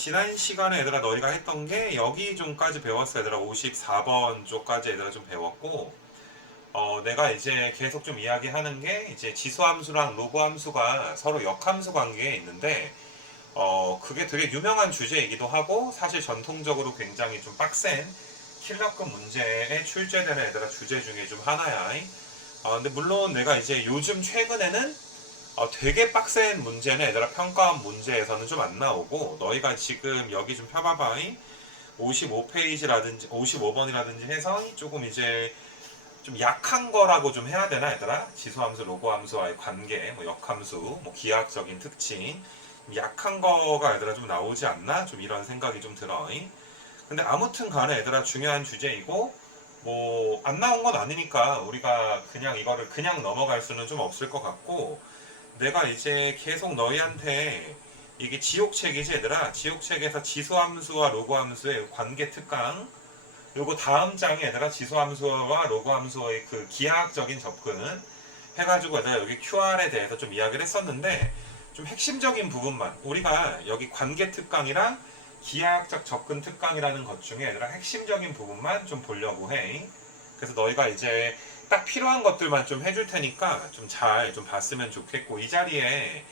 지난 시간에 얘들아 너희가 했던 게 여기 좀까지 배웠어. 얘들아 54번 쪽까지 얘들아 좀 배웠고, 내가 이제 계속 좀 이야기하는 게 이제 지수함수랑 로그함수가 서로 역함수 관계에 있는데, 그게 되게 유명한 주제이기도 하고 사실 전통적으로 굉장히 좀 빡센 킬러급 문제에 출제되는 얘들아 주제 중에 좀 하나야. 근데 물론 내가 이제 요즘 최근에는 되게 빡센 문제는 얘들아 평가원 문제에서는 좀 안 나오고, 너희가 지금 여기 좀 펴봐봐. 55페이지라든지 55번이라든지 해서 조금 이제 좀 약한 거라고 좀 해야 되나 얘들아? 지수함수, 로그함수와의 관계, 뭐 역함수, 뭐 기하학적인 특징, 약한 거가 얘들아 좀 나오지 않나? 좀 이런 생각이 좀 들어. 근데 아무튼 간에 얘들아 중요한 주제이고, 뭐 안 나온 건 아니니까 우리가 그냥 이거를 그냥 넘어갈 수는 좀 없을 것 같고, 내가 이제 계속 너희한테 이게 지옥책이지 얘들아. 지옥책에서 지수함수와 로그함수의 관계 특강, 요거 다음 장에 얘들아 지수함수와 로그함수의 그 기하학적인 접근 해가지고 얘들아 여기 QR에 대해서 좀 이야기를 했었는데, 좀 핵심적인 부분만 우리가 여기 관계 특강이랑 기하학적 접근 특강이라는 것 중에 얘들아 핵심적인 부분만 좀 보려고 해. 그래서 너희가 이제 딱 필요한 것들만 좀 해줄 테니까 좀 잘 좀 봤으면 좋겠고, 이 자리에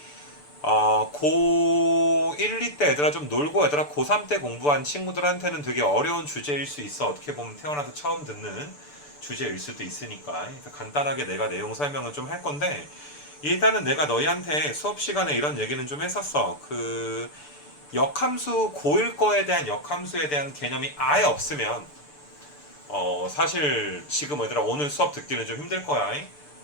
고1, 2 때 얘들아 좀 놀고 얘들아 고3 때 공부한 친구들한테는 되게 어려운 주제일 수 있어. 어떻게 보면 태어나서 처음 듣는 주제일 수도 있으니까. 그래서 간단하게 내가 내용 설명을 좀 할 건데, 일단은 내가 너희한테 수업 시간에 이런 얘기는 좀 했었어. 그 역함수, 고1 거에 대한 역함수에 대한 개념이 아예 없으면 사실 지금 얘들아 오늘 수업 듣기는 좀 힘들 거야.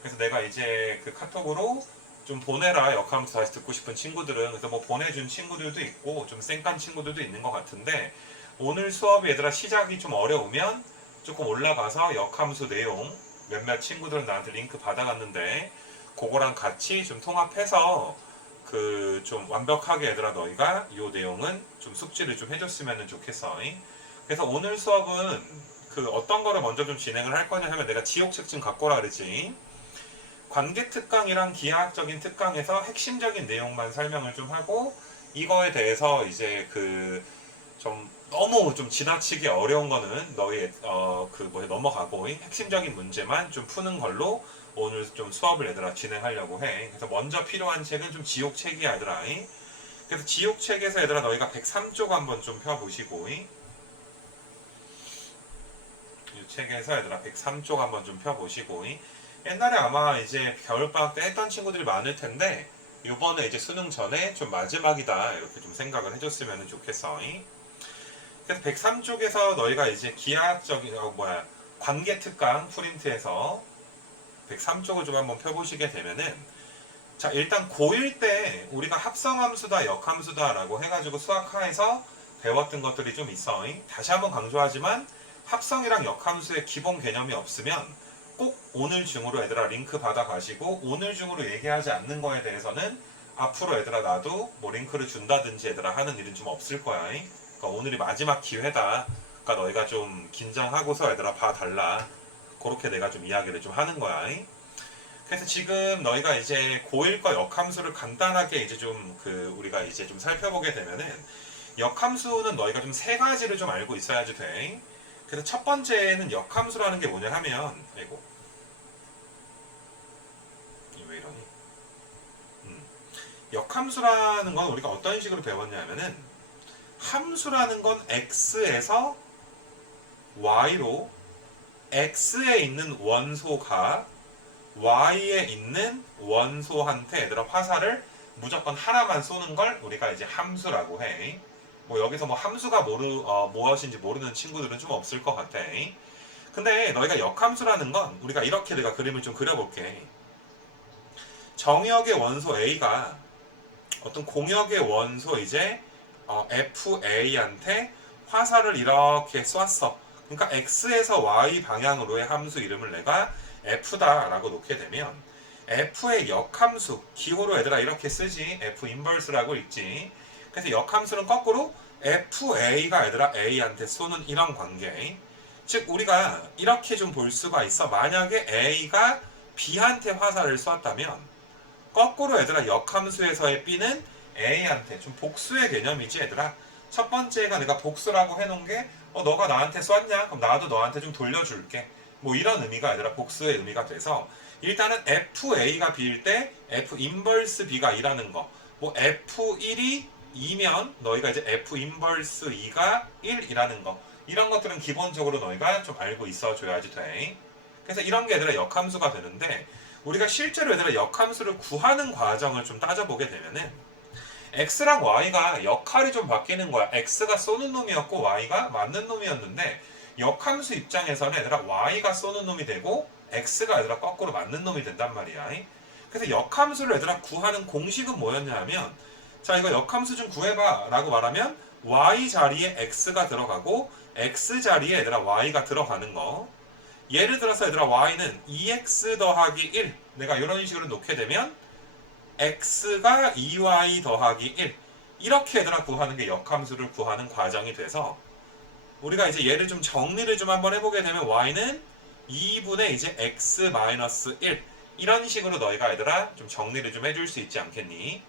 그래서 내가 이제 그 카톡으로 좀 보내라, 역함수 다시 듣고 싶은 친구들은. 그래서 뭐 보내준 친구들도 있고 좀 쌩깐 친구들도 있는 것 같은데, 오늘 수업이 얘들아 시작이 좀 어려우면 조금 올라가서 역함수 내용 몇몇 친구들은 나한테 링크 받아갔는데 그거랑 같이 좀 통합해서 그 좀 완벽하게 얘들아 너희가 이 내용은 좀 숙지를 좀 해줬으면 좋겠어. 그래서 오늘 수업은 그 어떤 거를 먼저 좀 진행을 할 거냐 하면, 내가 지옥책 좀 갖고 오라 그랬지. 관계 특강이랑 기하학적인 특강에서 핵심적인 내용만 설명을 좀 하고, 이거에 대해서 이제 그 좀 너무 좀 지나치게 어려운 거는 너희 그 뭐에 넘어가고 핵심적인 문제만 좀 푸는 걸로 오늘 좀 수업을 얘들아 진행하려고 해. 그래서 먼저 필요한 책은 좀 지옥책이야 얘들아. 그래서 지옥책에서 얘들아 너희가 103쪽 한번 좀 펴보시고, 이 책에서 얘들아 103쪽 한번 좀 펴보시고, 옛날에 아마 이제 겨울방학 때 했던 친구들이 많을 텐데 이번에 이제 수능 전에 좀 마지막이다 이렇게 좀 생각을 해줬으면 좋겠어. 그래서 103쪽에서 너희가 이제 기하학적인 관계 특강 프린트에서 103쪽을 좀 한번 펴보시게 되면은, 자 일단 고1 때 우리가 합성함수다 역함수다 라고 해가지고 수학하에서 배웠던 것들이 좀 있어. 다시 한번 강조하지만 합성이랑 역함수의 기본 개념이 없으면 꼭 오늘 중으로 얘들아 링크 받아 가시고, 오늘 중으로 얘기하지 않는 거에 대해서는 앞으로 얘들아 나도 뭐 링크를 준다든지 얘들아 하는 일은 좀 없을 거야. 그러니까 오늘이 마지막 기회다. 그러니까 너희가 좀 긴장하고서 얘들아 봐달라. 그렇게 내가 좀 이야기를 좀 하는 거야. 그래서 지금 너희가 이제 고1 거 역함수를 간단하게 이제 좀 그 우리가 이제 좀 살펴보게 되면은, 역함수는 너희가 좀 세 가지를 좀 알고 있어야지 돼. 그래서 첫 번째는 역함수라는 게 뭐냐 하면, 아이고 왜 이러니? 역함수라는 건 우리가 어떤 식으로 배웠냐면은, 함수라는 건 x에서 y로 x에 있는 원소가 y에 있는 원소한테 얘들아 화살을 무조건 하나만 쏘는 걸 우리가 이제 함수라고 해. 뭐 여기서 뭐 함수가 무엇인지 모르는 친구들은 좀 없을 것 같아. 근데 너희가 역함수라는 건 우리가 이렇게 내가 그림을 좀 그려볼게. 정역의 원소 A가 어떤 공역의 원소 이제 FA한테 화살을 이렇게 쐈어. 그러니까 X에서 Y 방향으로의 함수 이름을 내가 F다라고 놓게 되면, F의 역함수, 기호로 얘들아 이렇게 쓰지. F 인버스라고 읽지. 그래서 역함수는 거꾸로 FA가 얘들아 A한테 쏘는 이런 관계. 즉 우리가 이렇게 좀 볼 수가 있어. 만약에 A가 B한테 화살을 쐈다면 거꾸로 얘들아 역함수에서의 B는 A한테, 좀 복수의 개념이지 얘들아. 첫 번째가 내가 복수라고 해놓은 게 너가 나한테 썼냐? 그럼 나도 너한테 좀 돌려줄게. 뭐 이런 의미가 얘들아 복수의 의미가 돼서 일단은 FA가 B일 때 F 인버스 B가 2라는 거. 뭐 F1이 2면 너희가 이제 F 인버스 2가 1이라는 거. 이런 것들은 기본적으로 너희가 좀 알고 있어줘야지 돼. 그래서 이런 게 얘들아 역함수가 되는데 우리가 실제로 얘들아 역함수를 구하는 과정을 좀 따져보게 되면은 X랑 Y가 역할이 좀 바뀌는 거야. X가 쏘는 놈이었고 Y가 맞는 놈이었는데 역함수 입장에서는 얘들아 Y가 쏘는 놈이 되고 X가 얘들아 거꾸로 맞는 놈이 된단 말이야. 그래서 역함수를 얘들아 구하는 공식은 뭐였냐 하면 자 이거 역함수 좀 구해봐 라고 말하면 Y 자리에 X가 들어가고 X 자리에 얘들아 Y가 들어가는 거. 예를 들어서 얘들아 Y는 2X 더하기 1 내가 이런 식으로 놓게 되면 X가 2Y 더하기 1 이렇게 얘들아 구하는 게 역함수를 구하는 과정이 돼서 우리가 이제 얘를 좀 정리를 좀 한번 해보게 되면 Y는 2분의 이제 X 마이너스 1 이런 식으로 너희가 얘들아 좀 정리를 좀 해줄 수 있지 않겠니?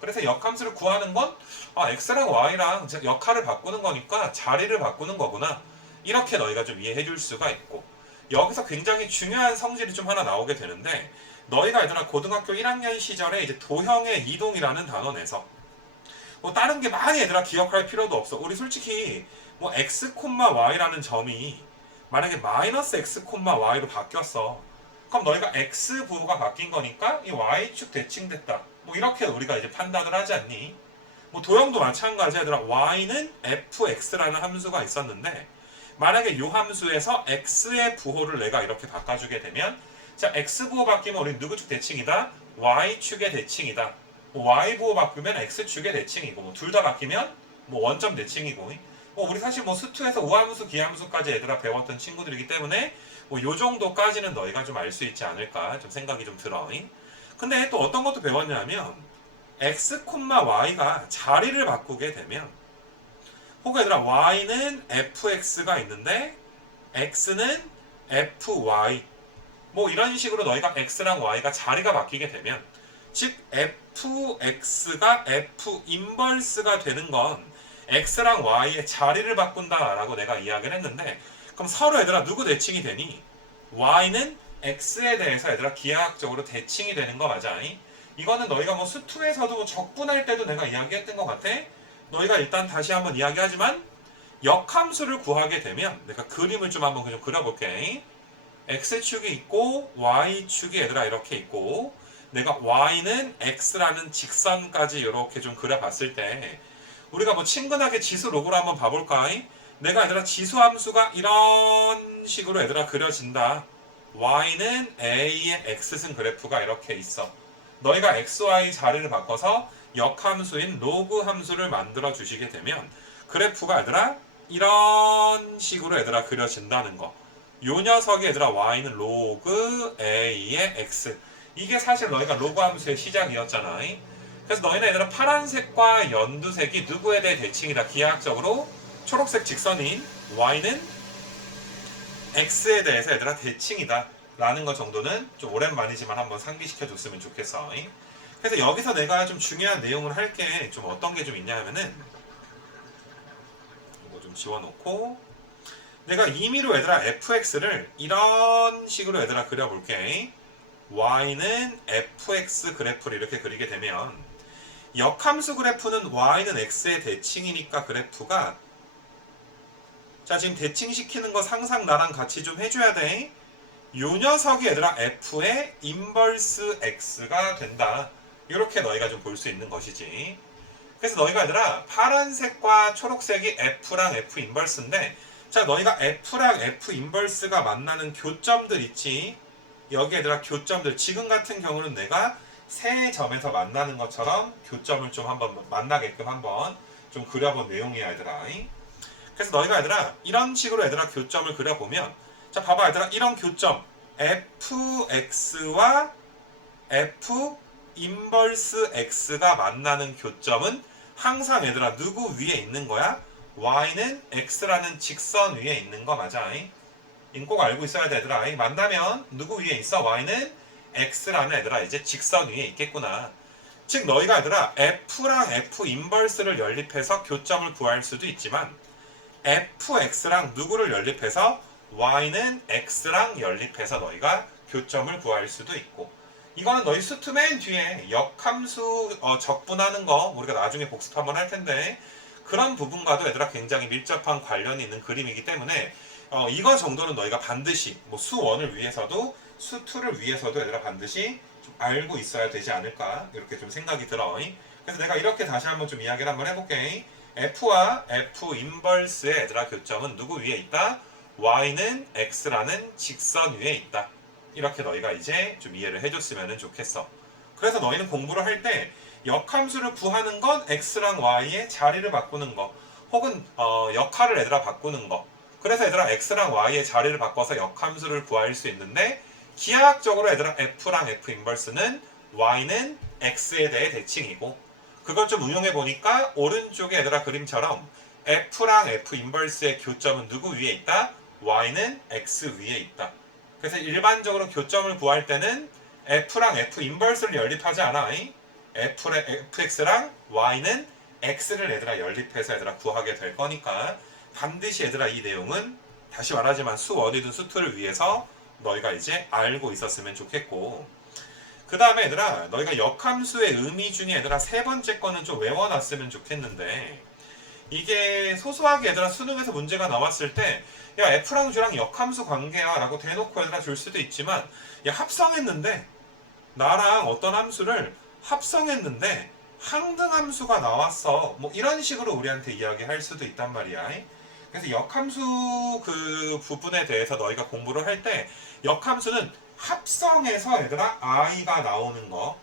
그래서 역함수를 구하는 건 X랑 Y랑 역할을 바꾸는 거니까 자리를 바꾸는 거구나 이렇게 너희가 좀 이해해 줄 수가 있고 여기서 굉장히 중요한 성질이 좀 하나 나오게 되는데 너희가 얘들아 고등학교 1학년 시절에 이제 도형의 이동이라는 단어 내서 뭐 다른 게 많이 얘들아 기억할 필요도 없어. 우리 솔직히 뭐 x, y라는 점이 만약에 마이너스 x, y로 바뀌었어. 그럼 너희가 x 부호가 바뀐 거니까 이 y축 대칭됐다. 뭐 이렇게 우리가 이제 판단을 하지 않니? 뭐 도형도 마찬가지야 얘들아. y는 fx라는 함수가 있었는데 만약에 이 함수에서 x의 부호를 내가 이렇게 바꿔주게 되면 자 x 부호 바뀌면 우리 누구축 대칭이다? y축의 대칭이다. 뭐 y 부호 바꾸면 x축의 대칭이고 뭐 둘 다 바뀌면 뭐 원점 대칭이고 뭐 우리 사실 뭐 수투에서 우함수 기함수까지 얘들아 배웠던 친구들이기 때문에 뭐 요 정도까지는 너희가 좀 알 수 있지 않을까 좀 생각이 좀 들어. 근데 또 어떤 것도 배웠냐면 x, y가 자리를 바꾸게 되면 혹은 얘들아 y는 fx가 있는데 x는 fy 뭐 이런 식으로 너희가 x랑 y가 자리가 바뀌게 되면 즉 fx가 f 인버스가 되는 건 x랑 y의 자리를 바꾼다라고 내가 이야기를 했는데 그럼 서로 얘들아 누구 대칭이 되니? y는 x에 대해서 얘들아 기하학적으로 대칭이 되는 거 맞아? 이거는 너희가 뭐 수투에서도 뭐 적분할 때도 내가 이야기했던 것 같아. 너희가 일단 다시 한번 이야기하지만 역함수를 구하게 되면 내가 그림을 좀 한번 좀 그려볼게. x축이 있고 y축이 얘들아 이렇게 있고 내가 y는 x라는 직선까지 이렇게 좀 그려봤을 때 우리가 뭐 친근하게 지수 로그를 한번 봐볼까? 내가 얘들아 지수 함수가 이런 식으로 얘들아 그려진다. y는 a의 x승 그래프가 이렇게 있어. 너희가 xy 자리를 바꿔서 역함수인 로그 함수를 만들어 주시게 되면 그래프가 얘들아 이런 식으로 얘들아 그려진다는 거. 요 녀석이 얘들아 y는 로그 a의 x 이게 사실 너희가 로그 함수의 시작이었잖아. 그래서 너희는 얘들아 파란색과 연두색이 누구에 대해 대칭이다. 기하학적으로 초록색 직선인 y는 x에 대해서 얘들아 대칭이다 라는 거 정도는 좀 오랜만이지만 한번 상기시켜 줬으면 좋겠어. 그래서 여기서 내가 좀 중요한 내용을 할 게 좀 어떤 게 좀 있냐 하면은 이거 좀 지워놓고 내가 임의로 얘들아 fx를 이런 식으로 얘들아 그려볼게. y는 fx 그래프를 이렇게 그리게 되면 역함수 그래프는 y는 x의 대칭이니까 그래프가 자 지금 대칭시키는 거 상상 나랑 같이 좀 해줘야 돼. 요 녀석이 얘들아 f의 인버스 x가 된다. 이렇게 너희가 좀 볼 수 있는 것이지. 그래서 너희가 얘들아 파란색과 초록색이 f랑 f 인버스인데 자 너희가 f랑 f 인버스가 만나는 교점들 있지. 여기 얘들아 교점들 지금 같은 경우는 내가 세 점에서 만나는 것처럼 교점을 좀 한번 만나게끔 한번 좀 그려본 내용이야 얘들아. 그래서 너희가 얘들아 이런 식으로 얘들아 교점을 그려보면 자 봐봐 얘들아 이런 교점 fx와 f 인버스 x가 만나는 교점은 항상 얘들아 누구 위에 있는 거야? y는 x라는 직선 위에 있는 거 맞아? 꼭 알고 있어야 돼 얘들아. 만나면 누구 위에 있어? y는 x라는 얘들아 이제 직선 위에 있겠구나. 즉 너희가 얘들아 f랑 f 인버스를 연립해서 교점을 구할 수도 있지만 fx랑 누구를 연립해서 y는 x랑 연립해서 너희가 교점을 구할 수도 있고, 이거는 너희 수트 맨 뒤에 역함수 적분하는 거 우리가 나중에 복습 한번 할 텐데 그런 부분과도 얘들아 굉장히 밀접한 관련이 있는 그림이기 때문에 이거 정도는 너희가 반드시 뭐 수1을 위해서도 수2를 위해서도 얘들아 반드시 좀 알고 있어야 되지 않을까 이렇게 좀 생각이 들어. 그래서 내가 이렇게 다시 한번 좀 이야기를 한번 해볼게. f와 f 인버스의 얘들아 교점은 누구 위에 있다? y는 x라는 직선 위에 있다. 이렇게 너희가 이제 좀 이해를 해줬으면 좋겠어. 그래서 너희는 공부를 할 때 역함수를 구하는 건 x랑 y의 자리를 바꾸는 거, 혹은 역할을 얘들아 바꾸는 거. 그래서 얘들아 x랑 y의 자리를 바꿔서 역함수를 구할 수 있는데, 기하학적으로 얘들아 f랑 f 인버스는 y는 x에 대해 대칭이고, 그걸 좀 응용해 보니까 오른쪽에 얘들아 그림처럼 f랑 f 인버스의 교점은 누구 위에 있다? y는 x 위에 있다. 그래서 일반적으로 교점을 구할 때는 f랑 f 인버스를 연립하지 않아. fx랑 y는 x를 얘들아 연립해서 얘들아 구하게 될 거니까 반드시 얘들아 이 내용은 다시 말하지만 수1이든 수2를 위해서 너희가 이제 알고 있었으면 좋겠고, 그 다음에 얘들아 너희가 역함수의 의미 중에 얘들아 세 번째 거는 좀 외워놨으면 좋겠는데, 이게 소소하게 얘들아 수능에서 문제가 나왔을 때 야 f랑 g랑 역함수 관계야 라고 대놓고 얘들아 줄 수도 있지만, 야 합성했는데 나랑 어떤 함수를 합성했는데 항등함수가 나왔어 뭐 이런 식으로 우리한테 이야기할 수도 있단 말이야. 그래서 역함수 그 부분에 대해서 너희가 공부를 할 때 역함수는 합성해서 얘들아 i가 나오는 거,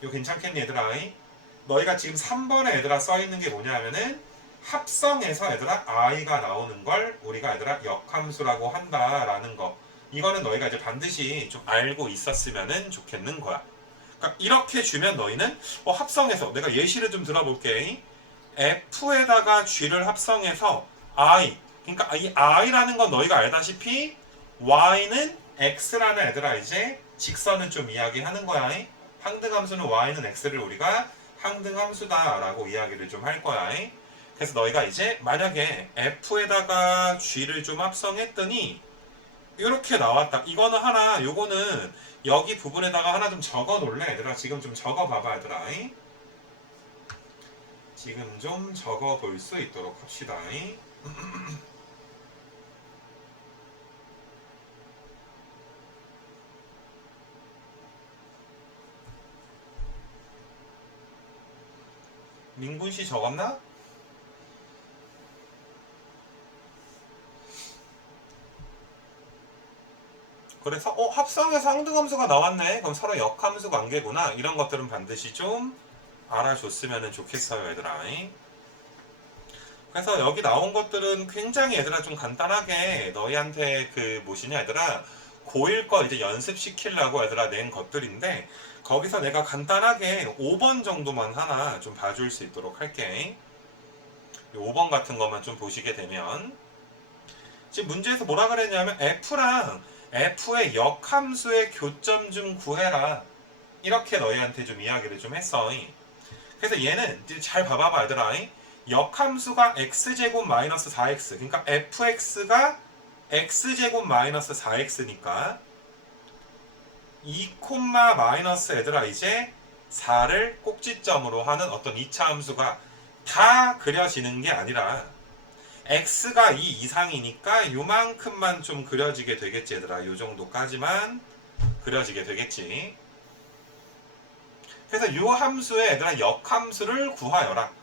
이거 괜찮겠니 얘들아? 너희가 지금 3번에 얘들아 써있는 게 뭐냐면은 합성해서 얘들아 i가 나오는 걸 우리가 얘들아 역함수라고 한다라는 거, 이거는 너희가 이제 반드시 좀 알고 있었으면 좋겠는 거야. 그러니까 이렇게 주면 너희는 합성해서, 내가 예시를 좀 들어볼게. f에다가 g를 합성해서 i, 그러니까 이 i라는 건 너희가 알다시피 y는 x라는 얘들아 이제 직선을 좀 이야기하는 거야. 항등함수는 y는 x를 우리가 항등함수다라고 이야기를 좀 할 거야. 그래서 너희가 이제 만약에 f에다가 g를 좀 합성했더니 이렇게 나왔다. 이거는 하나, 요거는 여기 부분에다가 하나 좀 적어 놓을래 얘들아? 지금 좀 적어 봐봐 얘들아. 지금 좀 적어 볼 수 있도록 합시다. 민군 씨 적었나? 그래서 합성해서 항등함수가 나왔네. 그럼 서로 역함수 관계구나. 이런 것들은 반드시 좀 알아줬으면 좋겠어요 얘들아. 그래서 여기 나온 것들은 굉장히 얘들아 좀 간단하게 너희한테 그 뭐시냐 얘들아 고1 거 이제 연습시키려고 얘들아 낸 것들인데, 거기서 내가 간단하게 5번 정도만 하나 좀 봐줄 수 있도록 할게. 5번 같은 것만 좀 보시게 되면, 지금 문제에서 뭐라 그랬냐면 f랑 f의 역함수의 교점 좀 구해라, 이렇게 너희한테 좀 이야기를 좀 했어. 그래서 얘는 이제 잘 봐봐봐 얘들아. 역함수가 x제곱 마이너스 4x, 그러니까 fx가 x제곱 마이너스 4x니까 2, 마이너스 얘들아 이제 4를 꼭지점으로 하는 어떤 2차 함수가 다 그려지는 게 아니라 x가 2 이상이니까 요만큼만 좀 그려지게 되겠지 얘들아. 요 정도까지만 그려지게 되겠지. 그래서 요 함수에 얘들아 역함수를 구하여라.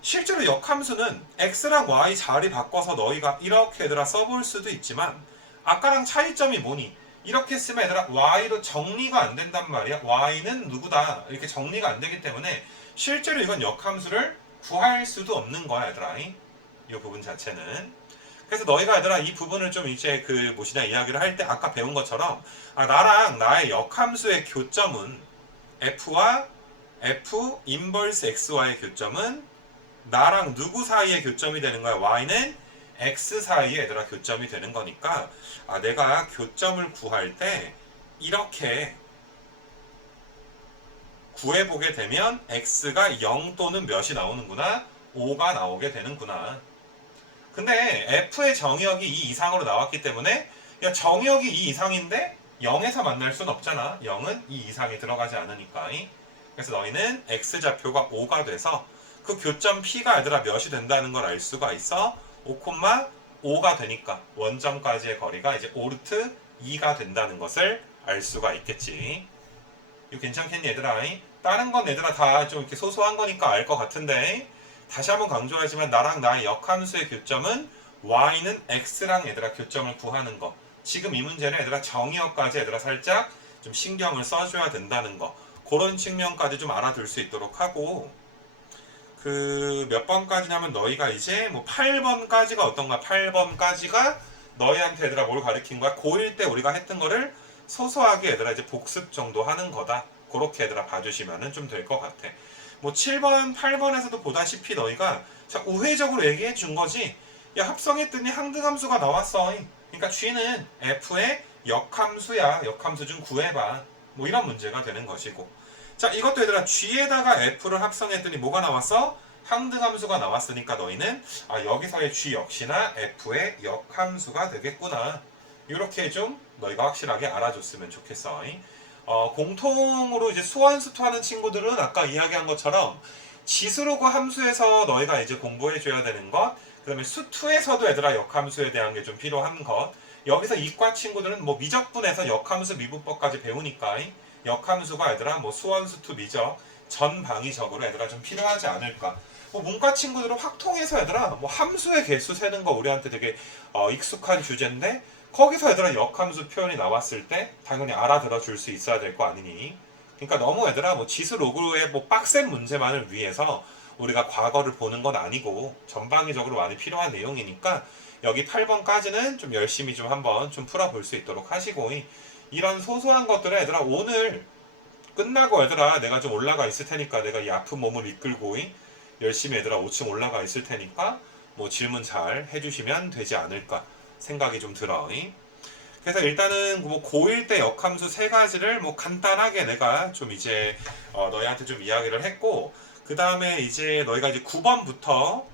실제로 역함수는 x랑 y 자리 바꿔서 너희가 이렇게 얘들아 써볼 수도 있지만, 아까랑 차이점이 뭐니? 이렇게 쓰면 얘들아 y로 정리가 안 된단 말이야. y는 누구다 이렇게 정리가 안 되기 때문에 실제로 이건 역함수를 구할 수도 없는 거야 얘들아. 이 부분 자체는. 그래서 너희가 얘들아 이 부분을 좀 이제 그 무엇이냐 이야기를 할 때 아까 배운 것처럼 나랑 나의 역함수의 교점은 f와 f 인버스 xy의 교점은 나랑 누구 사이의 교점이 되는 거야? y는 x 사이에 얘들아 교점이 되는 거니까 내가 교점을 구할 때 이렇게 구해보게 되면 x가 0 또는 몇이 나오는구나? 5가 나오게 되는구나. 근데 f의 정의역이 2 이상으로 나왔기 때문에 야, 정의역이 2 이상인데 0에서 만날 순 없잖아. 0은 2 이상이 들어가지 않으니까. 그래서 너희는 x좌표가 5가 돼서 그 교점 p가 얘들아 몇이 된다는 걸 알 수가 있어. 5,5가 되니까 원점까지의 거리가 이제 5루트 2가 된다는 것을 알 수가 있겠지. 이거 괜찮겠니 얘들아? 다른 건 얘들아 다 좀 이렇게 소소한 거니까 알 것 같은데 다시 한번 강조하지만 나랑 나의 역함수의 교점은 y는 x랑 얘들아 교점을 구하는 거. 지금 이 문제는 얘들아 정의역까지 얘들아 살짝 좀 신경을 써줘야 된다는 거. 그런 측면까지 좀 알아둘 수 있도록 하고 그 몇 번까지냐면 너희가 이제 뭐 8번까지가 어떤가? 8번까지가 너희한테 얘들아 뭘 가르친 거야? 고1 때 우리가 했던 거를 소소하게 얘들아 이제 복습 정도 하는 거다. 그렇게 얘들아 봐주시면 좀 될 것 같아. 뭐 7번, 8번에서도 보다시피 너희가 자, 우회적으로 얘기해 준 거지. 야, 합성했더니 항등함수가 나왔어. 그러니까 G는 F의 역함수야. 역함수 중 구해봐. 뭐 이런 문제가 되는 것이고. 자, 이것도 얘들아 G에다가 F를 합성했더니 뭐가 나왔어? 항등함수가 나왔으니까 너희는 아, 여기서의 G 역시나 F의 역함수가 되겠구나. 이렇게 좀 너희가 확실하게 알아줬으면 좋겠어. 공통으로 이제 수원수투 하는 친구들은 아까 이야기한 것처럼 지수로그 함수에서 너희가 이제 공부해줘야 되는 것, 그 다음에 수투에서도 얘들아 역함수에 대한 게 좀 필요한 것, 여기서 이과 친구들은 뭐 미적분에서 역함수 미분법까지 배우니까 역함수가 얘들아 뭐 수원수투 미적 전방위적으로 얘들아 좀 필요하지 않을까. 뭐 문과 친구들은 확통해서 얘들아 뭐 함수의 개수 세는 거 우리한테 되게 익숙한 주제인데 거기서 얘들아 역함수 표현이 나왔을 때 당연히 알아들어 줄 수 있어야 될 거 아니니. 그러니까 너무 얘들아 뭐 지수 로그의 뭐 빡센 문제만을 위해서 우리가 과거를 보는 건 아니고 전방위적으로 많이 필요한 내용이니까 여기 8번까지는 좀 열심히 좀 한번 좀 풀어볼 수 있도록 하시고 이런 소소한 것들을 얘들아 오늘 끝나고 얘들아 내가 좀 올라가 있을 테니까 내가 이 아픈 몸을 이끌고 열심히 얘들아 5층 올라가 있을 테니까 뭐 질문 잘 해주시면 되지 않을까 생각이 좀 들어. 그래서 일단은 뭐 고1 때 역함수 세 가지를 뭐 간단하게 내가 좀 이제 너희한테 좀 이야기를 했고 그 다음에 이제 너희가 이제 9번부터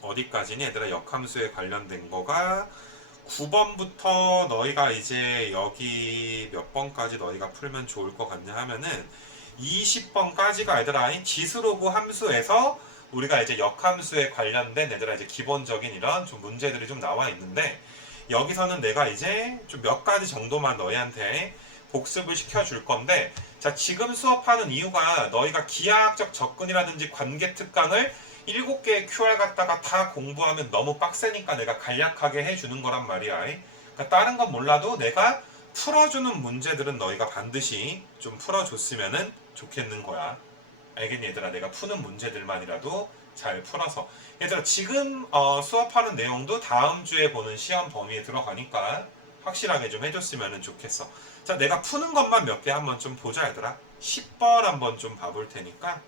어디까지니 얘들아 역함수에 관련된 거가 9번부터 너희가 이제 여기 몇 번까지 너희가 풀면 좋을 것 같냐 하면은 20번까지가 얘들아 지수로그 함수에서 우리가 이제 역함수에 관련된 얘들아 이제 기본적인 이런 좀 문제들이 좀 나와 있는데 여기서는 내가 이제 좀 몇 가지 정도만 너희한테 복습을 시켜줄 건데 자 지금 수업하는 이유가 너희가 기하학적 접근이라든지 관계 특강을 7개의 QR 갖다가 다 공부하면 너무 빡세니까 내가 간략하게 해주는 거란 말이야. 그러니까 다른 건 몰라도 내가 풀어주는 문제들은 너희가 반드시 좀 풀어줬으면 좋겠는 거야. 알겠니 얘들아? 내가 푸는 문제들만이라도 잘 풀어서 얘들아 지금 수업하는 내용도 다음 주에 보는 시험 범위에 들어가니까 확실하게 좀 해줬으면 좋겠어. 자 내가 푸는 것만 몇 개 한번 좀 보자 얘들아. 10번 한번 좀 봐볼 테니까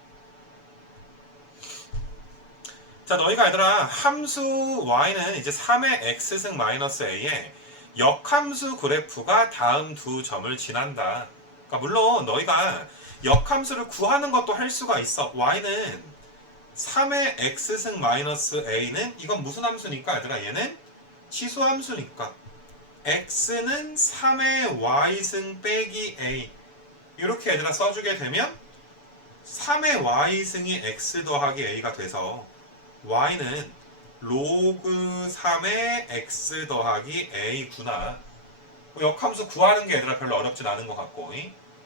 자 너희가 얘들아 함수 y는 이제 3의 x승 마이너스 a에 역함수 그래프가 다음 두 점을 지난다. 그러니까 물론 너희가 역함수를 구하는 것도 할 수가 있어. y는 3의 x승 마이너스 a는 이건 무슨 함수니까 얘들아 얘는 치수함수니까 x는 3의 y승 빼기 a 이렇게 얘들아 써주게 되면 3의 y승이 x 더하기 a가 돼서 y는 로그 3의 x 더하기 a구나. 역함수 구하는 게 얘들아 별로 어렵진 않은 것 같고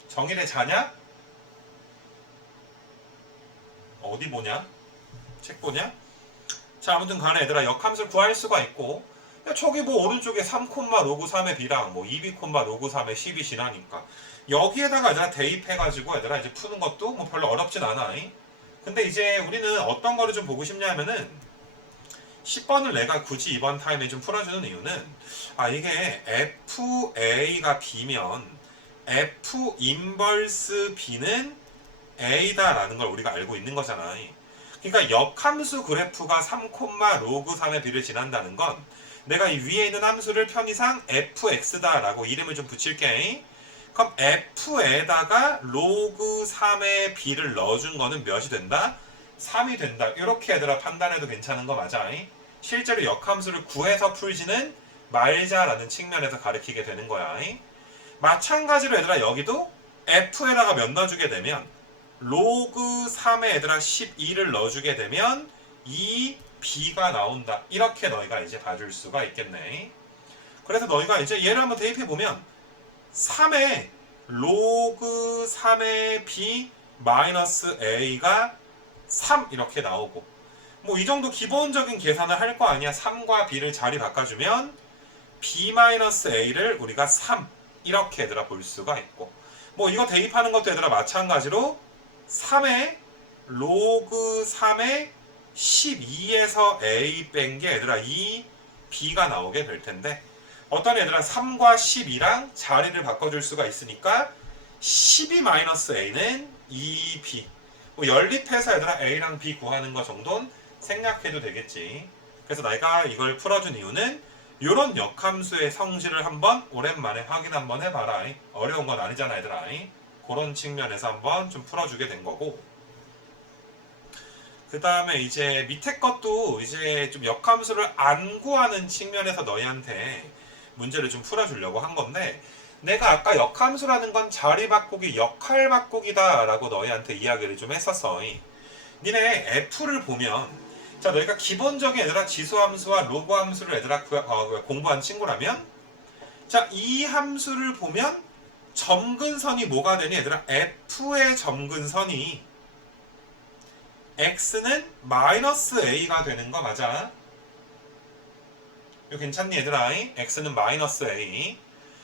정의의 자냐? 어디 보냐? 책 보냐? 자 아무튼 간에 얘들아 역함수를 구할 수가 있고 야, 저기 뭐 오른쪽에 3, 로그 3의 b랑 뭐 2b, 로그 3의 10이 지나니까 여기에다가 얘들아 대입해가지고 얘들아 이제 푸는 것도 뭐 별로 어렵진 않아. 근데 이제 우리는 어떤 거를 좀 보고 싶냐 하면은 10번을 내가 굳이 이번 타임에 좀 풀어주는 이유는 아 이게 FA가 B면 F 인버스 B는 A다라는 걸 우리가 알고 있는 거잖아. 그러니까 역함수 그래프가 3, 로그 3의 B를 지난다는 건 내가 이 위에 있는 함수를 편의상 fx다라고 이름을 좀 붙일게. 그럼 f에다가 로그 3의 b를 넣어준 거는 몇이 된다? 3이 된다. 이렇게 얘들아 판단해도 괜찮은 거 맞아? 실제로 역함수를 구해서 풀지는 말자라는 측면에서 가르치게 되는 거야. 마찬가지로 얘들아 여기도 f에다가 몇 넣어주게 되면 로그 3에 얘들아 12를 넣어주게 되면 이 b가 나온다. 이렇게 너희가 이제 봐줄 수가 있겠네. 그래서 너희가 이제 얘를 한번 대입해보면 3의 로그 3의 b 마이너스 a가 3 이렇게 나오고 뭐 이 정도 기본적인 계산을 할 거 아니야. 3과 b를 자리 바꿔주면 b 마이너스 a를 우리가 3 이렇게 얘들아 볼 수가 있고 뭐 이거 대입하는 것도 얘들아 마찬가지로 3의 로그 3의 12에서 a 뺀 게 얘들아 이 b가 나오게 될 텐데 어떤 얘들아 3과 12랑 자리를 바꿔줄 수가 있으니까 12-a는 2b 뭐 연립해서 얘들아 a랑 b 구하는 거 정도는 생략해도 되겠지. 그래서 내가 이걸 풀어준 이유는 이런 역함수의 성질을 한번 오랜만에 확인 한번 해봐라. 어려운 건 아니잖아 얘들아. 그런 측면에서 한번 좀 풀어주게 된 거고 그 다음에 이제 밑에 것도 이제 좀 역함수를 안 구하는 측면에서 너희한테 문제를 좀 풀어주려고 한 건데 내가 아까 역함수라는 건 자리 바꾸기, 역할 바꾸기다 라고 너희한테 이야기를 좀 했었어. 니네 F를 보면 자 너희가 기본적인 얘들아 지수함수와 로그함수를 얘들아 공부한 친구라면 자 이 함수를 보면 점근선이 뭐가 되니 얘들아 F의 점근선이 X는 마이너스 A가 되는 거 맞아? 이거 괜찮니 얘들아? X는 마이너스 A.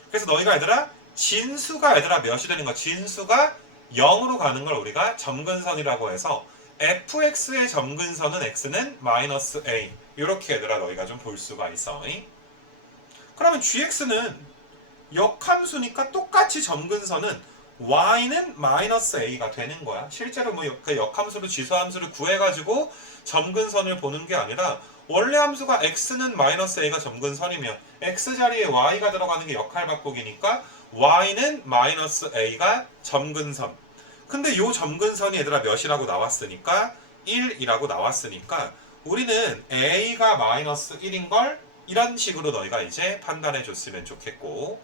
그래서 너희가 얘들아 진수가 얘들아 몇이 되는 거? 진수가 0으로 가는 걸 우리가 점근선이라고 해서 fx의 점근선은 x는 마이너스 a 이렇게 얘들아 너희가 좀 볼 수가 있어. 그러면 gx는 역함수니까 똑같이 점근선은 y는 마이너스 a가 되는 거야. 실제로 뭐 그 역함수로 지수함수를 구해가지고 점근선을 보는 게 아니라 원래 함수가 x는 마이너스 a가 점근선이면 x 자리에 y가 들어가는 게 역할 바꾸기니까 y는 마이너스 a가 점근선. 근데 요 점근선이 얘들아 몇이라고 나왔으니까 1이라고 나왔으니까 우리는 a가 마이너스 1인 걸 이런 식으로 너희가 이제 판단해 줬으면 좋겠고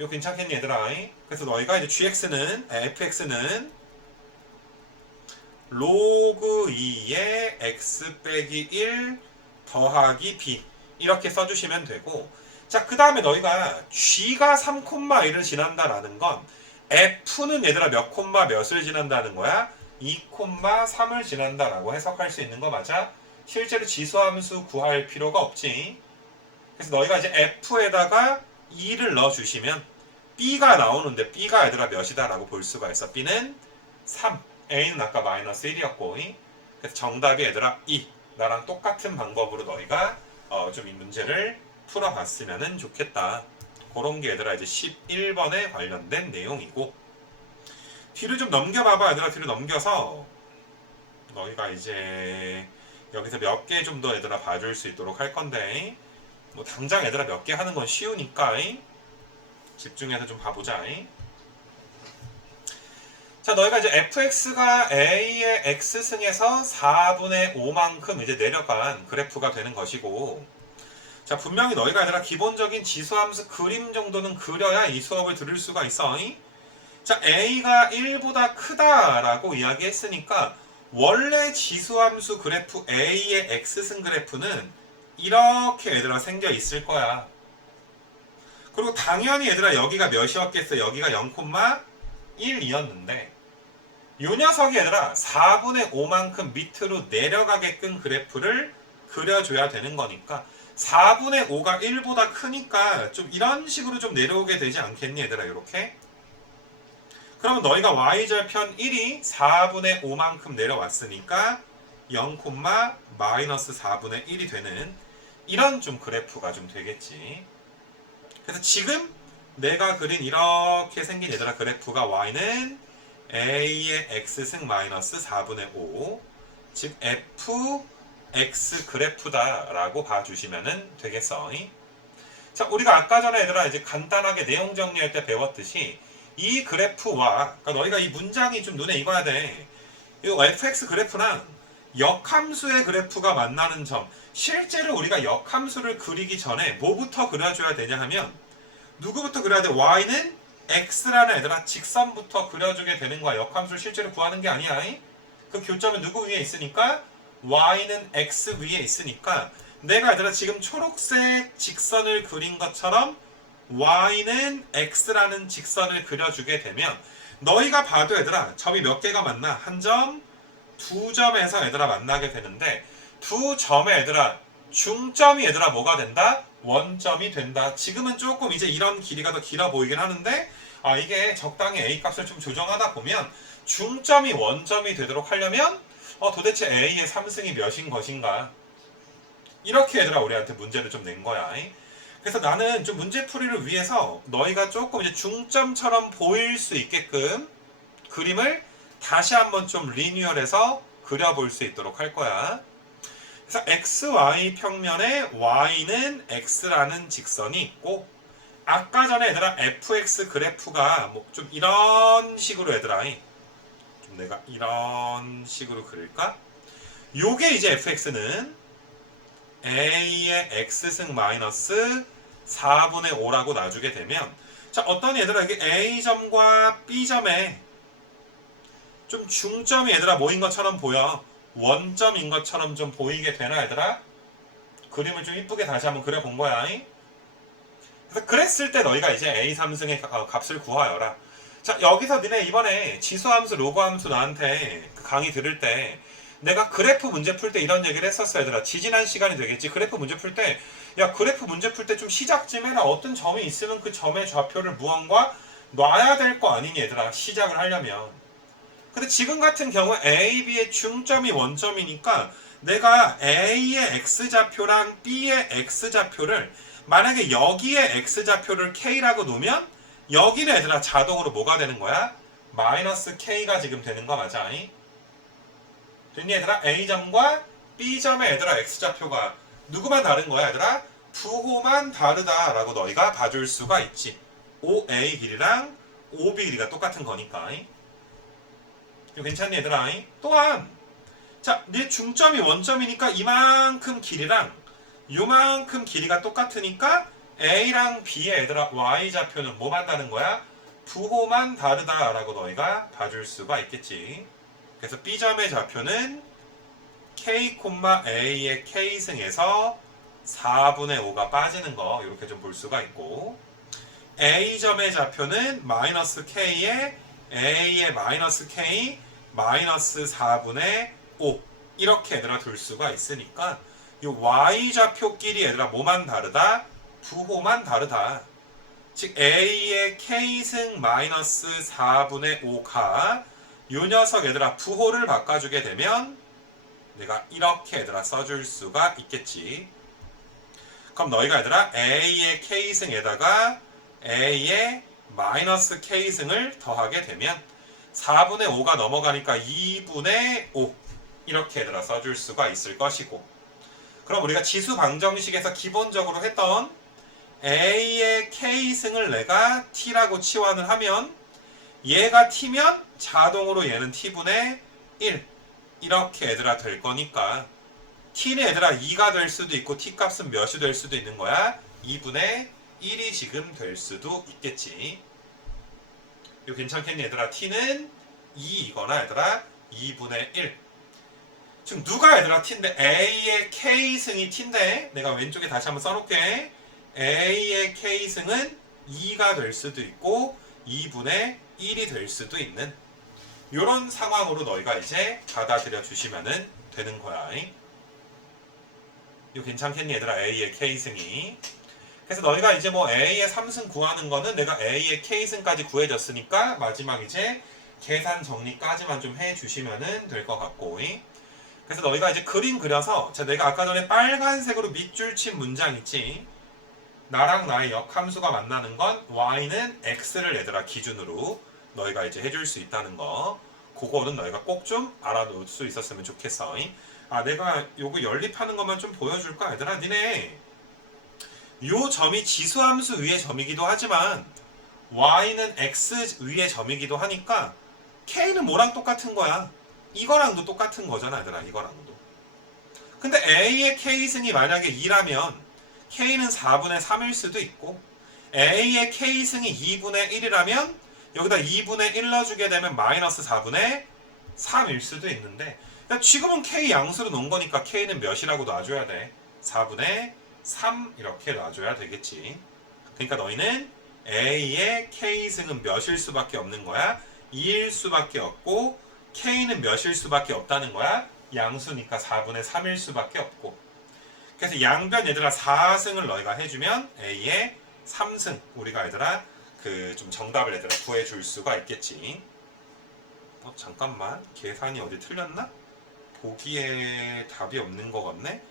이거 괜찮겠니 얘들아? 그래서 너희가 이제 gx는 fx는 로그 2의 x 빼기 1 더하기 b 이렇게 써주시면 되고 자 그 다음에 너희가 g가 3,1을 지난다라는 건 f는 얘들아 몇 콤마 몇을 지난다는 거야? 2,3을 지난다라고 해석할 수 있는 거 맞아? 실제로 지수함수 구할 필요가 없지. 그래서 너희가 이제 f에다가 2를 넣어주시면 b가 나오는데 b가 얘들아 몇이다 라고 볼 수가 있어. b는 3, a는 아까 마이너스 1이었고 그래서 정답이 얘들아 2. 나랑 똑같은 방법으로 너희가 좀 이 문제를 풀어봤으면 좋겠다. 그런 게 얘들아 이제 11번에 관련된 내용이고 뒤를 좀 넘겨봐봐 얘들아. 뒤를 넘겨서 너희가 이제 여기서 몇 개 좀 더 얘들아 봐줄 수 있도록 할 건데 뭐 당장 얘들아 몇 개 하는 건 쉬우니까 집중해서 좀 봐보자. 자 너희가 이제 fx가 a의 x승에서 4분의 5만큼 이제 내려간 그래프가 되는 것이고 자 분명히 너희가 얘들아 기본적인 지수함수 그림 정도는 그려야 이 수업을 들을 수가 있어. 자 a가 1보다 크다라고 이야기했으니까 원래 지수함수 그래프 a의 x승 그래프는 이렇게 얘들아 생겨 있을 거야. 그리고 당연히 얘들아 여기가 몇이었겠어? 여기가 0,1이었는데 요 녀석이 얘들아 4분의 5만큼 밑으로 내려가게끔 그래프를 그려줘야 되는 거니까 4분의 5가 1보다 크니까 좀 이런 식으로 좀 내려오게 되지 않겠니 얘들아 이렇게? 그러면 너희가 y절편 1이 4분의 5만큼 내려왔으니까 0, 마이너스 4분의 1이 되는 이런 좀 그래프가 좀 되겠지. 그래서 지금 내가 그린 이렇게 생긴 얘들아 그래프가 y는 a의 x승 마이너스 4분의 5 즉 fx 그래프다 라고 봐주시면 되겠어. 자, 우리가 아까 전에 얘들아 이제 간단하게 내용 정리할 때 배웠듯이 이 그래프와, 그러니까 너희가 이 문장이 좀 눈에 익어야 돼. 이 fx 그래프랑 역함수의 그래프가 만나는 점. 실제로 우리가 역함수를 그리기 전에 뭐부터 그려줘야 되냐 하면 누구부터 그려야 돼? y는 x라는 얘들아 직선부터 그려주게 되는 거야. 역함수를 실제로 구하는 게 아니야. 그 교점은 누구 위에 있으니까? y는 x 위에 있으니까 내가 얘들아 지금 초록색 직선을 그린 것처럼 y는 x라는 직선을 그려주게 되면 너희가 봐도 얘들아 점이 몇 개가 만나? 한 점, 두 점에서 얘들아 만나게 되는데 두 점에 얘들아 중점이 얘들아 뭐가 된다? 원점이 된다. 지금은 조금 이제 이런 길이가 더 길어 보이긴 하는데 이게 적당히 a 값을 좀 조정하다 보면 중점이 원점이 되도록 하려면 도대체 a의 3승이 몇인 것인가? 이렇게 얘들아 우리한테 문제를 좀 낸 거야. 그래서 나는 좀 문제풀이를 위해서 너희가 조금 이제 중점처럼 보일 수 있게끔 그림을 다시 한번 좀 리뉴얼해서 그려볼 수 있도록 할 거야. 그래서 xy 평면에 y는 x라는 직선이 있고 아까 전에 얘들아 fx 그래프가 뭐 좀 이런 식으로 얘들아 좀 내가 이런 식으로 그릴까? 요게 이제 fx는 a의 x승 마이너스 4분의 5라고 놔주게 되면 자 어떤 얘들아 이게 a점과 b점에 좀 중점이 얘들아 뭐인 것처럼 보여. 원점인 것처럼 좀 보이게 되나 얘들아? 그림을 좀 이쁘게 다시 한번 그려본 거야. 그래서 그랬을 때 너희가 이제 a 3승의 값을 구하여라. 자 여기서 니네 이번에 지수함수 로그함수 나한테 그 강의 들을 때 내가 그래프 문제 풀 때 이런 얘기를 했었어 얘들아. 지지난 시간이 되겠지. 그래프 문제 풀 때 야 그래프 문제 풀 때 좀 시작 좀 해라. 어떤 점이 있으면 그 점의 좌표를 무언가 놔야 될 거 아니니 얘들아. 시작을 하려면. 근데 지금 같은 경우 A, B의 중점이 원점이니까 내가 A의 X좌표랑 B의 X좌표를 만약에 여기에 X좌표를 K라고 놓으면 여기는 얘들아 자동으로 뭐가 되는 거야? 마이너스 K가 지금 되는 거 맞아? 됐니 얘들아? A점과 B점의 얘들아 X좌표가 누구만 다른 거야 얘들아? 부호만 다르다라고 너희가 봐줄 수가 있지. OA 길이랑 OB 길이가 똑같은 거니까. 이거 괜찮니 얘들아? 또한 자, 네 중점이 원점이니까 이만큼 길이랑 요만큼 길이가 똑같으니까 A랑 B의 얘들아 Y좌표는 뭐만 다른 거야? 부호만 다르다라고 너희가 봐줄 수가 있겠지. 그래서 B점의 좌표는 K, A의 K승에서 4분의 5가 빠지는 거 이렇게 좀 볼 수가 있고 A점의 좌표는 마이너스 K에 A의 마이너스 K 마이너스 4분의 5 이렇게 얘들아 둘 수가 있으니까 이 Y좌표끼리 얘들아 뭐만 다르다? 부호만 다르다. 즉 A의 K승 마이너스 4분의 5가 요 녀석 얘들아 부호를 바꿔주게 되면 내가 이렇게 얘들아 써줄 수가 있겠지. 그럼 너희가 얘들아 A의 K승에다가 A의 마이너스 K승을 더하게 되면 4분의 5가 넘어가니까 2분의 5 이렇게 얘들아 써줄 수가 있을 것이고 그럼 우리가 지수 방정식에서 기본적으로 했던 A의 K승을 내가 T라고 치환을 하면 얘가 T면 자동으로 얘는 T분의 1 이렇게 얘들아 될 거니까 T는 얘들아 2가 될 수도 있고 T값은 몇이 될 수도 있는 거야? 2분의 1이 지금 될 수도 있겠지. 이거 괜찮겠니 얘들아? T는 2이거나 얘들아 2분의 1. 지금 누가 얘들아 T인데 A의 K승이 T인데 내가 왼쪽에 다시 한번 써놓게 A의 K승은 2가 될 수도 있고 2분의 1이 될 수도 있는 이런 상황으로 너희가 이제 받아들여 주시면 되는 거야. 이거 괜찮겠니 얘들아? A의 K승이. 그래서 너희가 이제 뭐 A의 3승 구하는 거는 내가 A의 K승까지 구해줬으니까 마지막 이제 계산 정리까지만 좀 해주시면 될 것 같고 그래서 너희가 이제 그림 그려서 내가 아까 전에 빨간색으로 밑줄 친 문장 있지? 나랑 나의 역함수가 만나는 건 y는 x를 얘들아 기준으로 너희가 이제 해줄 수 있다는 거 그거는 너희가 꼭 좀 알아놓을 수 있었으면 좋겠어. 내가 요거 연립하는 것만 좀 보여줄까 얘들아? 니네 요 점이 지수함수 위의 점이기도 하지만 y는 x 위의 점이기도 하니까 k는 뭐랑 똑같은 거야? 이거랑도 똑같은 거잖아, 얘들아. 이거랑도. 근데 a의 k승이 만약에 2라면 k는 4분의 3일 수도 있고, a의 k승이 2분의 1이라면 여기다 2분의 1 넣어주게 되면 마이너스 4분의 3일 수도 있는데, 지금은 k 양수로 놓은 거니까 k는 몇이라고 놔줘야 돼? 4분의 3 이렇게 놔줘야 되겠지. 그러니까 너희는 a의 k승은 몇일 수밖에 없는 거야? 2일 수밖에 없고, k는 몇일 수밖에 없다는 거야? 양수니까 4분의 3일 수밖에 없고. 그래서 양변 얘들아 4승을 너희가 해주면 a의 3승 우리가 얘들아 그 좀 정답을 얘들아 구해줄 수가 있겠지. 잠깐만, 계산이 어디 틀렸나? 보기에 답이 없는 것 같네.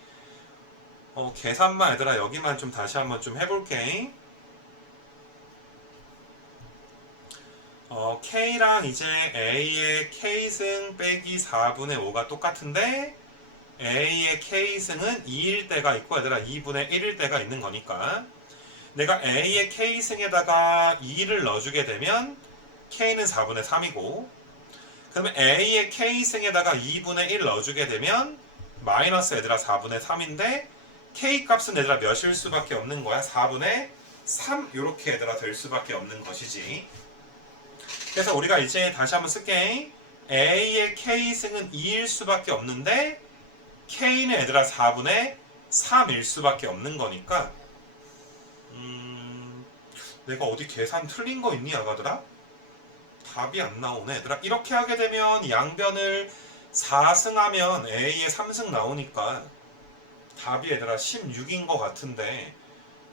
계산만 얘들아 여기만 좀 다시 한번 좀 해볼게. K랑 이제 A의 K승 빼기 4분의 5가 똑같은데 A의 K승은 2일 때가 있고 얘들아 2분의 1일 때가 있는 거니까 내가 A의 K승에다가 2를 넣어주게 되면 K는 4분의 3이고 그러면 A의 K승에다가 2분의 1 넣어주게 되면 마이너스 얘들아 4분의 3인데 K 값은 얘들아 몇일 수밖에 없는 거야? 4분의 3 이렇게 얘들아 될 수밖에 없는 것이지. 그래서 우리가 이제 다시 한번 쓸게. A의 K승은 2일 수밖에 없는데 K는 얘들아 4분의 3일 수밖에 없는 거니까 내가 어디 계산 틀린 거 있니 아가들아? 답이 안 나오네 얘들아. 이렇게 하게 되면 양변을 4승하면 A의 3승 나오니까 답이 얘들아 16인 거 같은데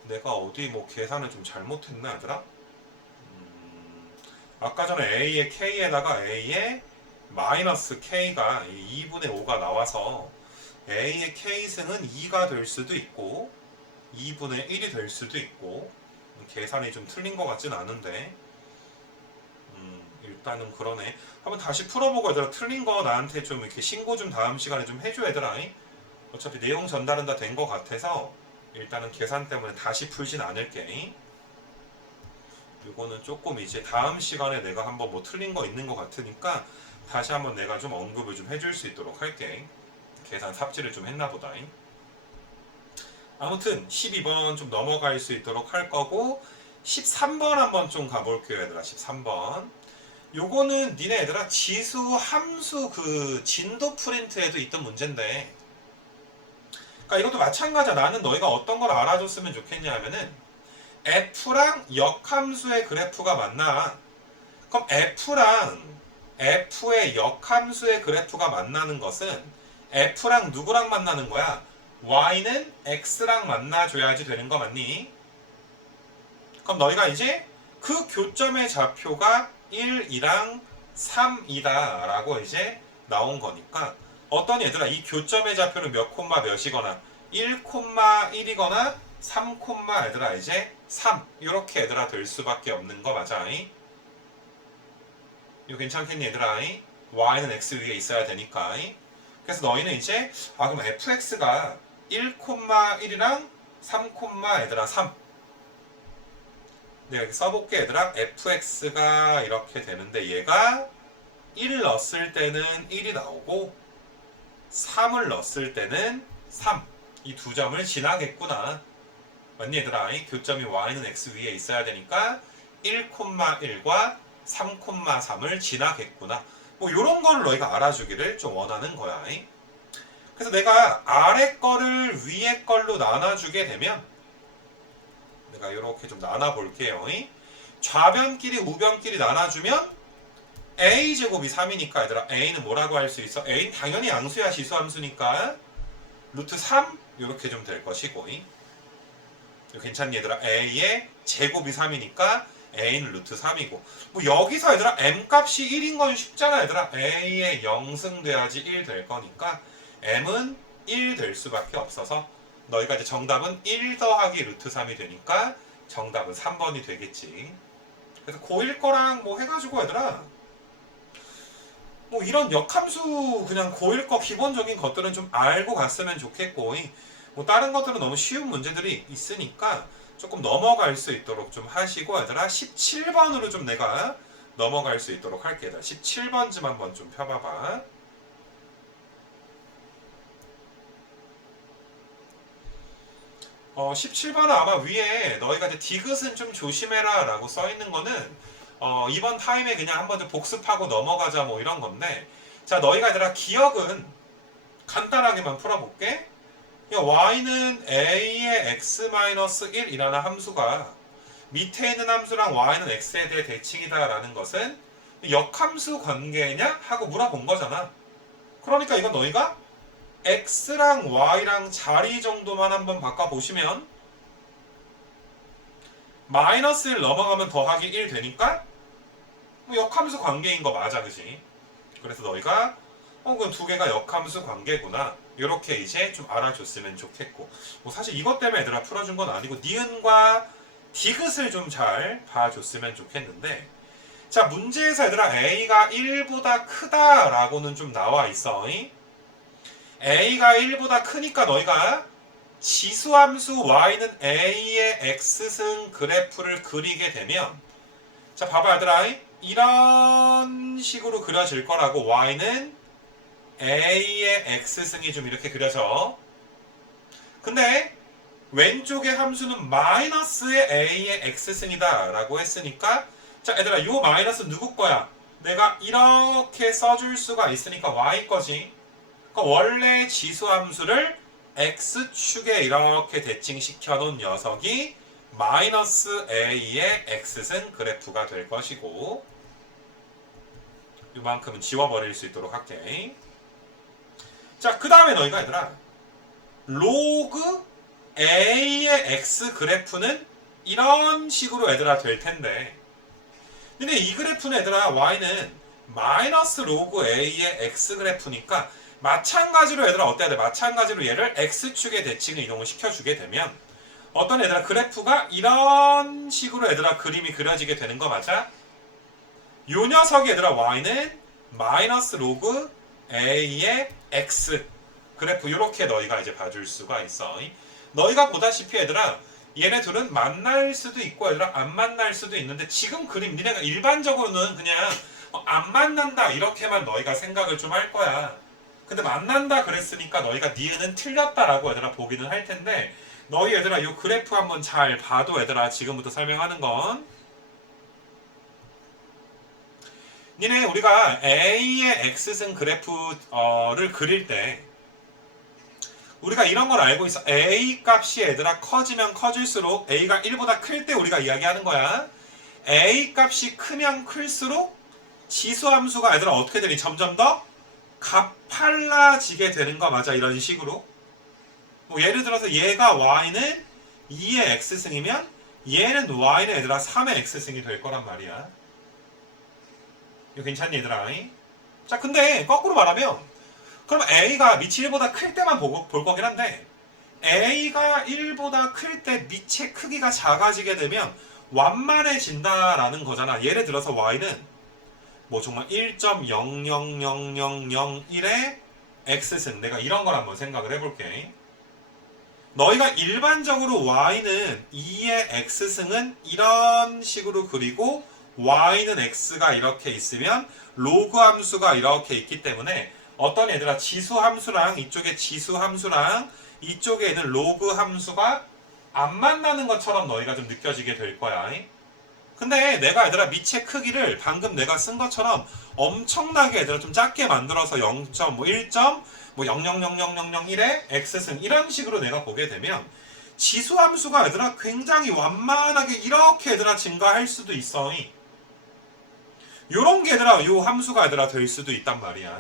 내가 어디 뭐 계산을 좀 잘못했나 얘들아? 아까 전에 A의 K에다가 A의 마이너스 K가 2분의 5가 나와서 A의 K승은 2가 될 수도 있고 2분의 1이 될 수도 있고 계산이 좀 틀린 것 같진 않은데 일단은 그러네. 한번 다시 풀어보고 얘들아 틀린 거 나한테 좀 이렇게 신고 좀 다음 시간에 좀 해줘 얘들아. 어차피 내용 전달은 다 된 것 같아서 일단은 계산 때문에 다시 풀진 않을게. 이거는 조금 이제 다음 시간에 내가 한번 뭐 틀린 거 있는 것 같으니까 다시 한번 내가 좀 언급을 좀 해줄 수 있도록 할게. 계산 삽질을 좀 했나 보다. 아무튼 12번 좀 넘어갈 수 있도록 할 거고 13번 한번 좀 가볼게요 얘들아. 13번 요거는 니네 얘들아 지수 함수 그 진도 프린트에도 있던 문제인데 그러니까 이것도 마찬가지야. 나는 너희가 어떤 걸 알아줬으면 좋겠냐 하면은 F랑 역함수의 그래프가 만나. 그럼 F랑 F의 역함수의 그래프가 만나는 것은 F랑 누구랑 만나는 거야? Y는 X랑 만나줘야지 되는 거 맞니? 그럼 너희가 이제 그 교점의 좌표가 1, 2랑 3이다 라고 이제 나온 거니까 어떤 얘들아 이 교점의 좌표는 몇 콤마 몇이거나 1, 1이거나 3, 얘들아 이제 3 이렇게 얘들아 될 수밖에 없는 거 맞아? 이거 괜찮겠니 얘들아? Y는 X 위에 있어야 되니까. 그래서 너희는 이제 그럼 fx가 1, 1이랑 3, 얘들아 3 내가 여기 써볼게 얘들아. fx가 이렇게 되는데 얘가 1 넣었을 때는 1이 나오고 3을 넣었을 때는 3 이 두 점을 지나겠구나 맞니 얘들아? 교점이 y는 x 위에 있어야 되니까 1,1과 3,3을 지나겠구나. 뭐 요런 거를 너희가 알아주기를 좀 원하는 거야. 그래서 내가 아래 거를 위에 걸로 나눠주게 되면 내가 이렇게 좀 나눠볼게요. 좌변끼리 우변끼리 나눠주면 a제곱이 3이니까 얘들아 a는 뭐라고 할 수 있어? a는 당연히 양수야. 지수함수니까 루트 3 이렇게 좀 될 것이고 괜찮니 얘들아? a의 제곱이 3이니까 a는 루트 3이고 뭐 여기서 얘들아 m값이 1인 건 쉽잖아 얘들아. a의 0승 돼야지 1 될 거니까 m은 1 될 수밖에 없어서 너희가 이제 정답은 1 더하기 루트 3이 되니까 정답은 3번이 되겠지. 그래서 고1 거랑 뭐 해가지고 얘들아 뭐 이런 역함수 그냥 고1 거 기본적인 것들은 좀 알고 갔으면 좋겠고 뭐 다른 것들은 너무 쉬운 문제들이 있으니까 조금 넘어갈 수 있도록 좀 하시고 얘들아 17번으로 좀 내가 넘어갈 수 있도록 할게. 얘들아 17번쯤 한번 좀 펴봐봐. 17번은 아마 위에 너희가 이제 디귿은 좀 조심해라 라고 써 있는 거는 이번 타임에 그냥 한번 좀 복습하고 넘어가자 뭐 이런 건데, 자 너희가 얘들아 기억은 간단하게만 풀어볼게. y는 a의 x-1이라는 함수가 밑에 있는 함수랑 y는 x에 대해 대칭이다 라는 것은 역함수 관계냐? 하고 물어본 거잖아. 그러니까 이건 너희가 x랑 y랑 자리 정도만 한번 바꿔보시면 마이너스 1 넘어가면 더하기 1 되니까 뭐 역함수 관계인 거 맞아, 그지? 그래서 너희가 그럼 두 개가 역함수 관계구나 이렇게 이제 좀 알아줬으면 좋겠고, 뭐 사실 이것 때문에 얘들아 풀어준 건 아니고 니은과 디귿을 좀 잘 봐줬으면 좋겠는데, 자 문제에서 얘들아 a가 1보다 크다라고는 좀 나와 있어. a가 1보다 크니까 너희가 지수함수 y는 a의 x승 그래프를 그리게 되면, 자 봐봐 얘들아 이런 식으로 그려질 거라고. y는 a의 x승이 좀 이렇게 그려져. 근데 왼쪽의 함수는 마이너스의 a의 x승이다 라고 했으니까, 자 얘들아 요 마이너스 누구 거야? 내가 이렇게 써줄 수가 있으니까 y 거지. 그러니까 원래 지수함수를 x축에 이렇게 대칭시켜 놓은 녀석이 마이너스 a의 x승 그래프가 될 것이고, 이만큼은 지워버릴 수 있도록 할게. 자 그 다음에 너희가 얘들아 로그 a의 x 그래프는 이런 식으로 얘들아 될 텐데, 근데 이 그래프는 얘들아 y는 마이너스 로그 a의 x 그래프니까 마찬가지로 얘들아 어때야 돼? 마찬가지로 얘를 x축에 대칭을 이동을 시켜주게 되면 어떤 얘들아 그래프가 이런 식으로 얘들아 그림이 그려지게 되는 거 맞아? 요 녀석이 얘들아 y는 마이너스 로그 a의 x 그래프 이렇게 너희가 이제 봐줄 수가 있어. 너희가 보다시피 얘들아 얘네 둘은 만날 수도 있고 얘들아 안 만날 수도 있는데, 지금 그림 니네가 일반적으로는 그냥 안 만난다 이렇게만 너희가 생각을 좀 할 거야. 근데 만난다 그랬으니까 너희가 니은은 틀렸다라고 얘들아 보기는 할 텐데, 너희 얘들아 이 그래프 한번 잘 봐도 얘들아 지금부터 설명하는 건, 니네 우리가 a의 x승 그래프를 그릴 때 우리가 이런 걸 알고 있어. a 값이 얘들아 커지면 커질수록 a가 1보다 클 때 우리가 이야기하는 거야. a 값이 크면 클수록 지수함수가 얘들아 어떻게 되니? 점점 더 가팔라지게 되는 거 맞아? 이런 식으로. 뭐 예를 들어서 얘가 y는 2의 x승이면 얘는 y는 얘들아 3의 x승이 될 거란 말이야. 이거 괜찮니 얘들아? 자 근데 거꾸로 말하면 그럼 a가 밑이 1보다 클 때만 볼 거긴 한데, a가 1보다 클 때 밑의 크기가 작아지게 되면 완만해진다라는 거잖아. 예를 들어서 y는 뭐 정말 1.0000001의 x승, 내가 이런 걸 한번 생각을 해볼게. 너희가 일반적으로 y는 2의 x승은 이런 식으로 그리고 y는 x가 이렇게 있으면 로그 함수가 이렇게 있기 때문에 어떤 얘들아 지수 함수랑 이쪽에 지수 함수랑 이쪽에 있는 로그 함수가 안 만나는 것처럼 너희가 좀 느껴지게 될 거야. 근데 내가 얘들아 밑의 크기를 방금 내가 쓴 것처럼 엄청나게 얘들아 좀 작게 만들어서 0.1의 x승 이런 식으로 내가 보게 되면 지수 함수가 얘들아 굉장히 완만하게 이렇게 얘들아 증가할 수도 있어. 요런 게 얘들아 요 함수가 얘들아 될 수도 있단 말이야.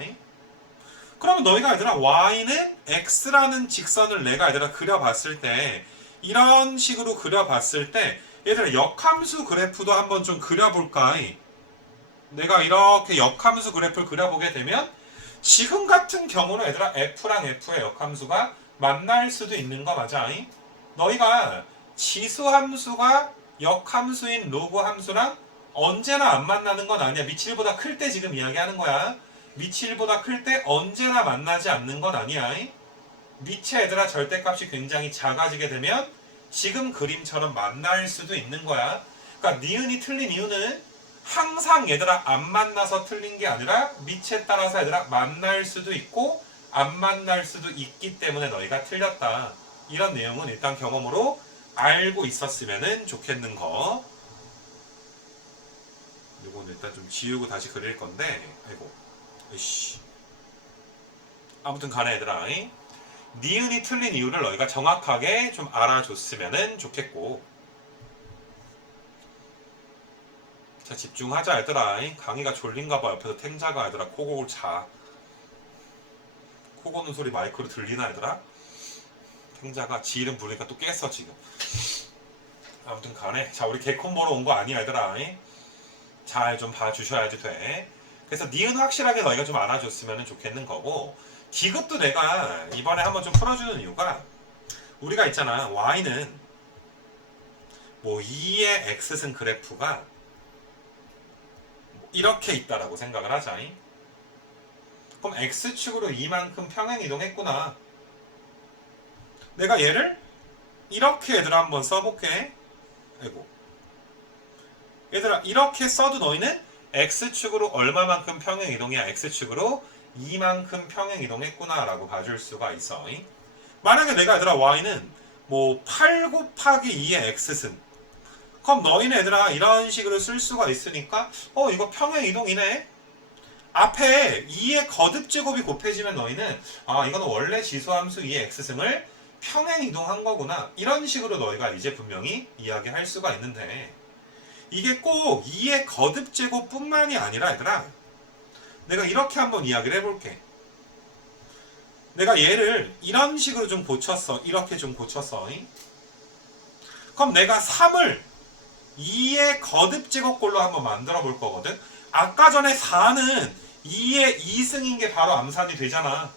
그러면 너희가 얘들아 y는 x라는 직선을 내가 얘들아 그려봤을 때, 이런 식으로 그려봤을 때 얘들아 역함수 그래프도 한번 좀 그려볼까? 내가 이렇게 역함수 그래프를 그려보게 되면 지금 같은 경우는 얘들아 f랑 f의 역함수가 만날 수도 있는 거 맞아? 너희가 지수함수가 역함수인 로그 함수랑 언제나 안 만나는 건 아니야. 밑이 1보다 클 때 지금 이야기하는 거야. 밑이 1보다 클 때 언제나 만나지 않는 건 아니야. 밑에 얘들아 절대값이 굉장히 작아지게 되면 지금 그림처럼 만날 수도 있는 거야. 그러니까 니은이 틀린 이유는 항상 얘들아 안 만나서 틀린 게 아니라 밑에 따라서 얘들아 만날 수도 있고 안 만날 수도 있기 때문에 너희가 틀렸다. 이런 내용은 일단 경험으로 알고 있었으면 좋겠는 거. 이건 일단 좀 지우고 다시 그릴 건데, 아이고, 으이씨. 아무튼 간에 얘들아, 니은이 틀린 이유를 너희가 정확하게 좀 알아줬으면 좋겠고. 자, 집중하자 얘들아. 강의가 졸린가봐. 옆에서 탱자가 얘들아 코골 자. 코 고는 소리 마이크로 들리나 얘들아? 탱자가 지 이름 부르니까 또 깼어 지금. 아무튼 간에 자 우리 개콘 보러 온 거 아니야 얘들아. 잘 좀 봐주셔야지 돼. 그래서 니은 확실하게 너희가 좀 알아줬으면 좋겠는 거고, 디귿도 내가 이번에 한번 좀 풀어주는 이유가, 우리가 있잖아 y는 뭐 2의 x승 그래프가 이렇게 있다라고 생각을 하자. 그럼 x축으로 이만큼 평행 이동했구나. 내가 얘를 이렇게 얘들아 한번 써볼게. 아이고. 얘들아 이렇게 써도 너희는 x축으로 얼마만큼 평행 이동이야? x축으로 이만큼 평행 이동했구나 라고 봐줄 수가 있어. 만약에 내가 얘들아 y는 뭐 8 곱하기 2의 x승, 그럼 너희는 얘들아 이런 식으로 쓸 수가 있으니까 이거 평행 이동이네. 앞에 2의 거듭제곱이 곱해지면 너희는 이거는 원래 지수함수 2의 x승을 평행 이동한 거구나. 이런 식으로 너희가 이제 분명히 이야기할 수가 있는데, 이게 꼭 2의 거듭제곱 뿐만이 아니라 얘들아, 내가 이렇게 한번 이야기를 해볼게. 내가 얘를 이런 식으로 좀 고쳤어. 이렇게 좀 고쳤어. 그럼 내가 3을 2의 거듭제곱꼴로 한번 만들어 볼 거거든. 아까 전에 4는 2의 2승인 게 바로 암산이 되잖아.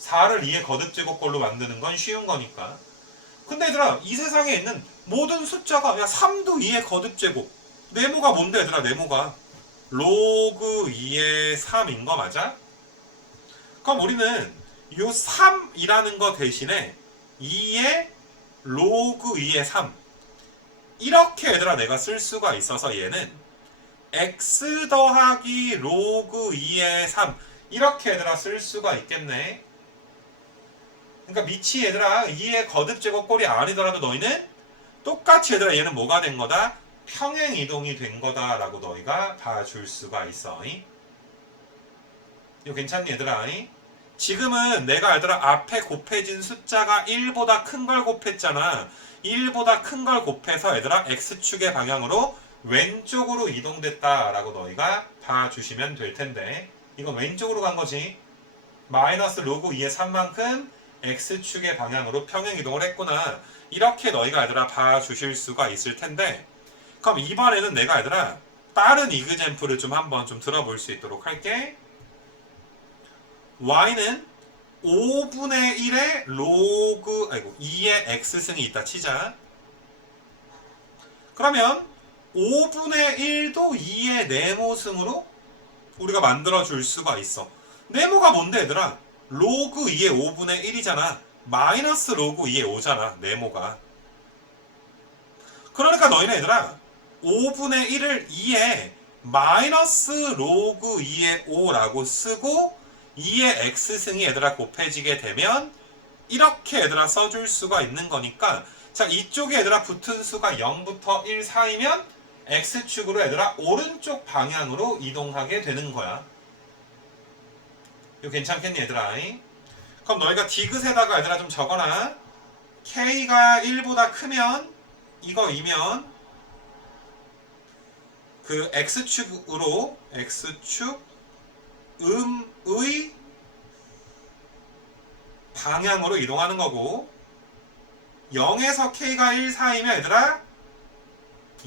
4를 2의 거듭제곱꼴로 만드는 건 쉬운 거니까. 근데 얘들아 이 세상에 있는 모든 숫자가 3도 2의 거듭제곱. 네모가 뭔데 얘들아? 네모가 로그 2의 3인 거 맞아? 그럼 우리는 이 3이라는 거 대신에 2의 로그 2의 3 이렇게 얘들아 내가 쓸 수가 있어서 얘는 x 더하기 로그 2의 3 이렇게 얘들아 쓸 수가 있겠네. 그러니까 밑이 얘들아 2의 거듭제곱꼴이 아니더라도 너희는 똑같이 얘들아 얘는 뭐가 된 거다? 평행 이동이 된 거다 라고 너희가 봐줄 수가 있어. 이거 괜찮니 얘들아? 지금은 내가 얘들아 앞에 곱해진 숫자가 1보다 큰 걸 곱했잖아. 1보다 큰 걸 곱해서 얘들아 x축의 방향으로 왼쪽으로 이동됐다 라고 너희가 봐주시면 될 텐데, 이건 왼쪽으로 간 거지. 마이너스 로그 2의 3만큼 x축의 방향으로 평행 이동을 했구나. 이렇게 너희가 얘들아 봐주실 수가 있을 텐데, 그럼 이번에는 내가 얘들아 다른 이그젬플을 좀 한번 좀 들어볼 수 있도록 할게. y는 5분의 1의 로그 2의 x승이 있다 치자. 그러면 5분의 1도 2의 네모승으로 우리가 만들어 줄 수가 있어. 네모가 뭔데 얘들아? 로그 2의 5분의 1이잖아. 마이너스 로그 2의 5잖아 네모가. 그러니까 너희는 얘들아 5분의 1을 2에 마이너스 로그 2의 5라고 쓰고 2의 x승이 얘들아 곱해지게 되면 이렇게 얘들아 써줄 수가 있는 거니까, 자 이쪽에 얘들아 붙은 수가 0부터 1 사이면 x축으로 얘들아 오른쪽 방향으로 이동하게 되는 거야. 이거 괜찮겠니 얘들아? 그럼 너희가 디귿에다가 얘들아 좀 적어놔. k가 1보다 크면 이거이면 그 x축으로 x축 음의 방향으로 이동하는 거고, 0에서 k가 1 사이면 얘들아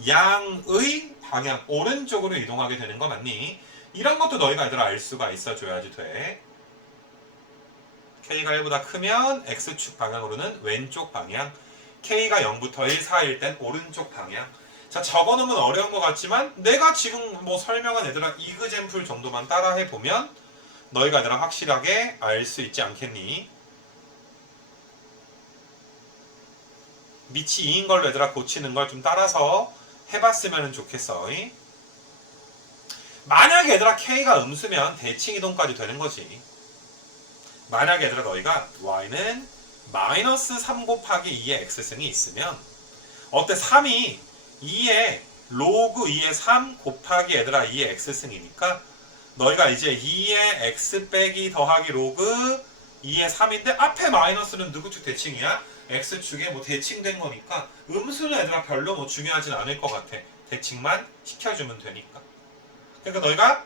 양의 방향 오른쪽으로 이동하게 되는 거 맞니? 이런 것도 너희가 얘들아 알 수가 있어 줘야지 돼. k가 1보다 크면 x축 방향으로는 왼쪽 방향, k가 0부터 1 사이일 땐 오른쪽 방향. 자 적어놓으면 어려운 것 같지만 내가 지금 뭐 설명한 얘들아 이그젬플 정도만 따라 해보면 너희가 얘들아 확실하게 알 수 있지 않겠니? 밑이 2인 걸로 얘들아 고치는 걸 좀 따라서 해봤으면 좋겠어. 만약에 얘들아 K가 음수면 대칭 이동까지 되는 거지. 만약에 얘들아 너희가 Y는 마이너스 3 곱하기 2의 X승이 있으면 어때? 3이 2의 로그 2의 3 곱하기 얘들아 2의 X승이니까 너희가 이제 2의 X 빼기 더하기 로그 2의 3인데 앞에 마이너스는 누구 축 대칭이야? X축에 뭐 대칭된 거니까 음수는 얘들아 별로 뭐 중요하진 않을 것 같아. 대칭만 시켜주면 되니까. 그러니까 너희가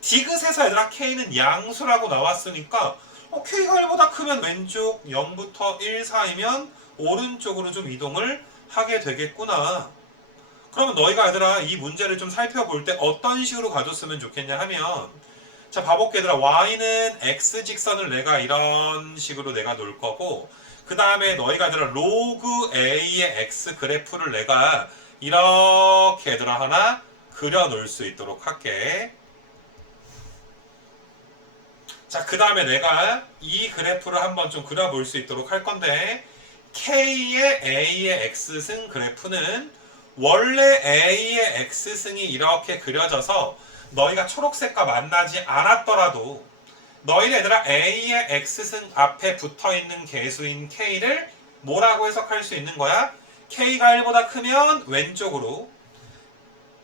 디귿에서 얘들아 K는 양수라고 나왔으니까 K가 1보다 크면 왼쪽 0부터 1 사이면 오른쪽으로 좀 이동을 하게 되겠구나. 그러면 너희가 얘들아 이 문제를 좀 살펴볼 때 어떤 식으로 가졌으면 좋겠냐 하면 자 봐볼게 얘들아 Y는 X 직선을 내가 이런 식으로 내가 놓을 거고 그 다음에 너희가 얘들아 로그 A의 X 그래프를 내가 이렇게 얘들아 하나 그려 놓을 수 있도록 할게. 자, 그 다음에 내가 이 그래프를 한번 좀 그려볼 수 있도록 할 건데 K의 A의 X승 그래프는 원래 A의 X승이 이렇게 그려져서 너희가 초록색과 만나지 않았더라도 너희는 얘들아 A의 X승 앞에 붙어있는 개수인 K를 뭐라고 해석할 수 있는 거야? K가 1보다 크면 왼쪽으로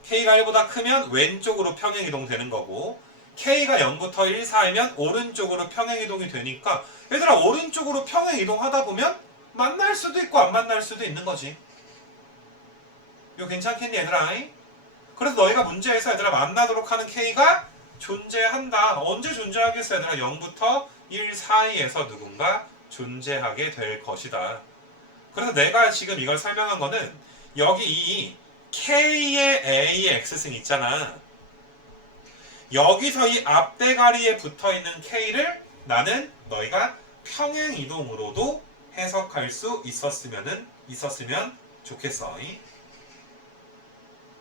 K가 1보다 크면 왼쪽으로 평행이동 되는 거고 K가 0부터 1 사이면 오른쪽으로 평행이동이 되니까 얘들아 오른쪽으로 평행이동하다 보면 만날 수도 있고 안 만날 수도 있는 거지. 이거 괜찮겠니 얘들아? 그래서 너희가 문제에서 얘들아 만나도록 하는 K가 존재한다. 언제 존재하겠어 얘들아? 0부터 1 사이에서 누군가 존재하게 될 것이다. 그래서 내가 지금 이걸 설명한 거는 여기 이 K의 A의 X승 있잖아. 여기서 이 앞대가리에 붙어있는 K를 나는 너희가 평행이동으로도 해석할 수 있었으면 좋겠어.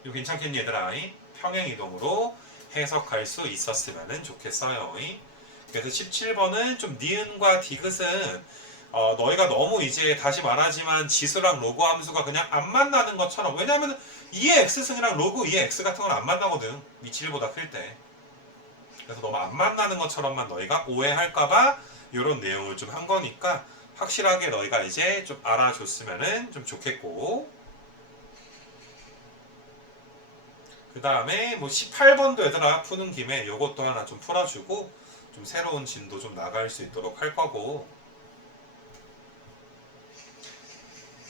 이거 괜찮겠니 얘들아? 평행이동으로 해석할 수 있었으면 좋겠어요. 그래서 17번은 좀 니은과 디귿은 너희가 너무 이제 다시 말하지만 지수랑 로그 함수가 그냥 안 만나는 것처럼 왜냐하면 2의 X승이랑 로그 2의 X 같은 건 안 만나거든. 밑이 1보다 클 때. 그래서 너무 안 만나는 것처럼만 너희가 오해할까봐 이런 내용을 좀 한 거니까 확실하게 너희가 이제 좀 알아줬으면 좀 좋겠고 그 다음에 뭐 18번도 얘들아 푸는 김에 요것도 하나 좀 풀어주고 좀 새로운 진도 좀 나갈 수 있도록 할 거고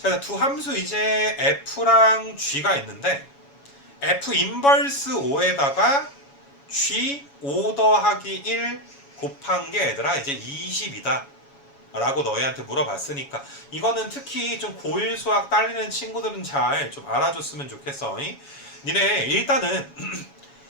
자, 두 함수 이제 F랑 G가 있는데 F 인버스 5에다가 G 5 더하기 1 곱한 게 얘들아 이제 20이다 라고 너희한테 물어봤으니까 이거는 특히 좀 고1 수학 딸리는 친구들은 잘 좀 알아줬으면 좋겠어. 니네 일단은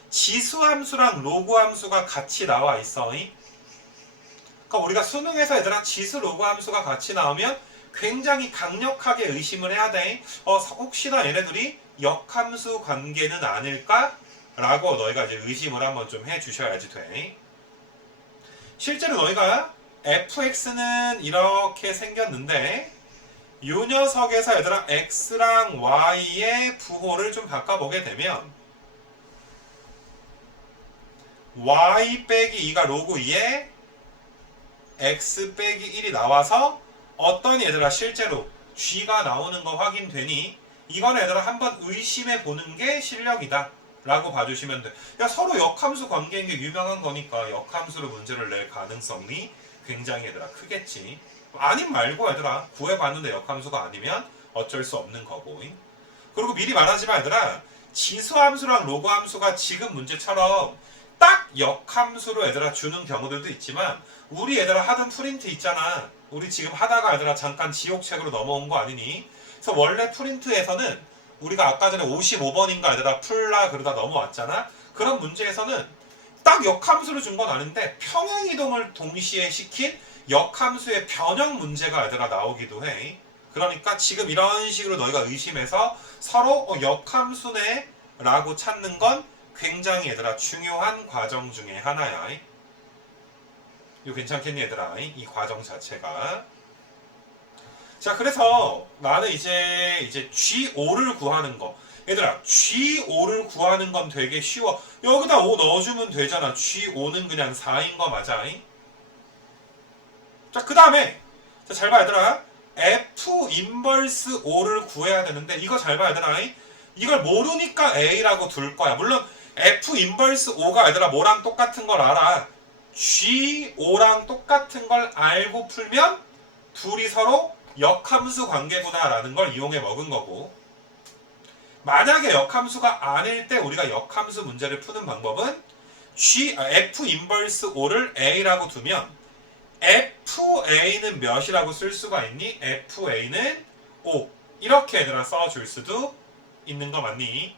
지수함수랑 로그함수가 같이 나와 있어. 그러니까 우리가 수능에서 얘들아 지수 로그함수가 같이 나오면 굉장히 강력하게 의심을 해야 돼. 혹시나 얘네들이 역함수 관계는 아닐까? 라고 너희가 이제 의심을 한번 좀 해주셔야지 돼. 실제로 너희가 fx는 이렇게 생겼는데 이 녀석에서 얘들아 x랑 y의 부호를 좀 바꿔보게 되면 y 빼기 2가 로그 2에 x 빼기 1이 나와서 어떤 얘들아 실제로 g가 나오는 거 확인되니 이건 얘들아 한번 의심해 보는 게 실력이다 라고 봐주시면 돼. 야, 서로 역함수 관계인 게 유명한 거니까 역함수로 문제를 낼 가능성이 굉장히 얘들아 크겠지. 아님 말고 얘들아 구해봤는데 역함수가 아니면 어쩔 수 없는 거고. 그리고 미리 말하지만 얘들아 지수함수랑 로그함수가 지금 문제처럼 딱 역함수로 얘들아 주는 경우들도 있지만 우리 얘들아 하던 프린트 있잖아. 우리 지금 하다가 얘들아 잠깐 지옥책으로 넘어온 거 아니니? 그래서 원래 프린트에서는 우리가 아까 전에 55번인가 얘들아 풀라 그러다 넘어왔잖아. 그런 문제에서는 딱 역함수를 준 건 아닌데 평행이동을 동시에 시킨 역함수의 변형 문제가 얘들아 나오기도 해. 그러니까 지금 이런 식으로 너희가 의심해서 서로 역함수네 라고 찾는 건 굉장히 얘들아 중요한 과정 중에 하나야. 이거 괜찮겠니 얘들아? 이 과정 자체가. 자, 그래서 나는 이제 G5를 구하는 거. 얘들아, G5를 구하는 건 되게 쉬워. 여기다 5 넣어주면 되잖아. G5는 그냥 4인 거 맞아. 자, 그 다음에, 자, 잘 봐, 얘들아. F 인버스 O를 구해야 되는데, 이거 잘 봐, 얘들아. 이걸 모르니까 A라고 둘 거야. 물론, F 인버스 O가 얘들아, 뭐랑 똑같은 걸 알아. G5랑 똑같은 걸 알고 풀면, 둘이 서로 역함수 관계구나라는 걸 이용해 먹은 거고, 만약에 역함수가 아닐 때 우리가 역함수 문제를 푸는 방법은 F 인버스 O를 A라고 두면 FA는 몇이라고 쓸 수가 있니? FA는 5 이렇게 얘들아 써줄 수도 있는 거 맞니?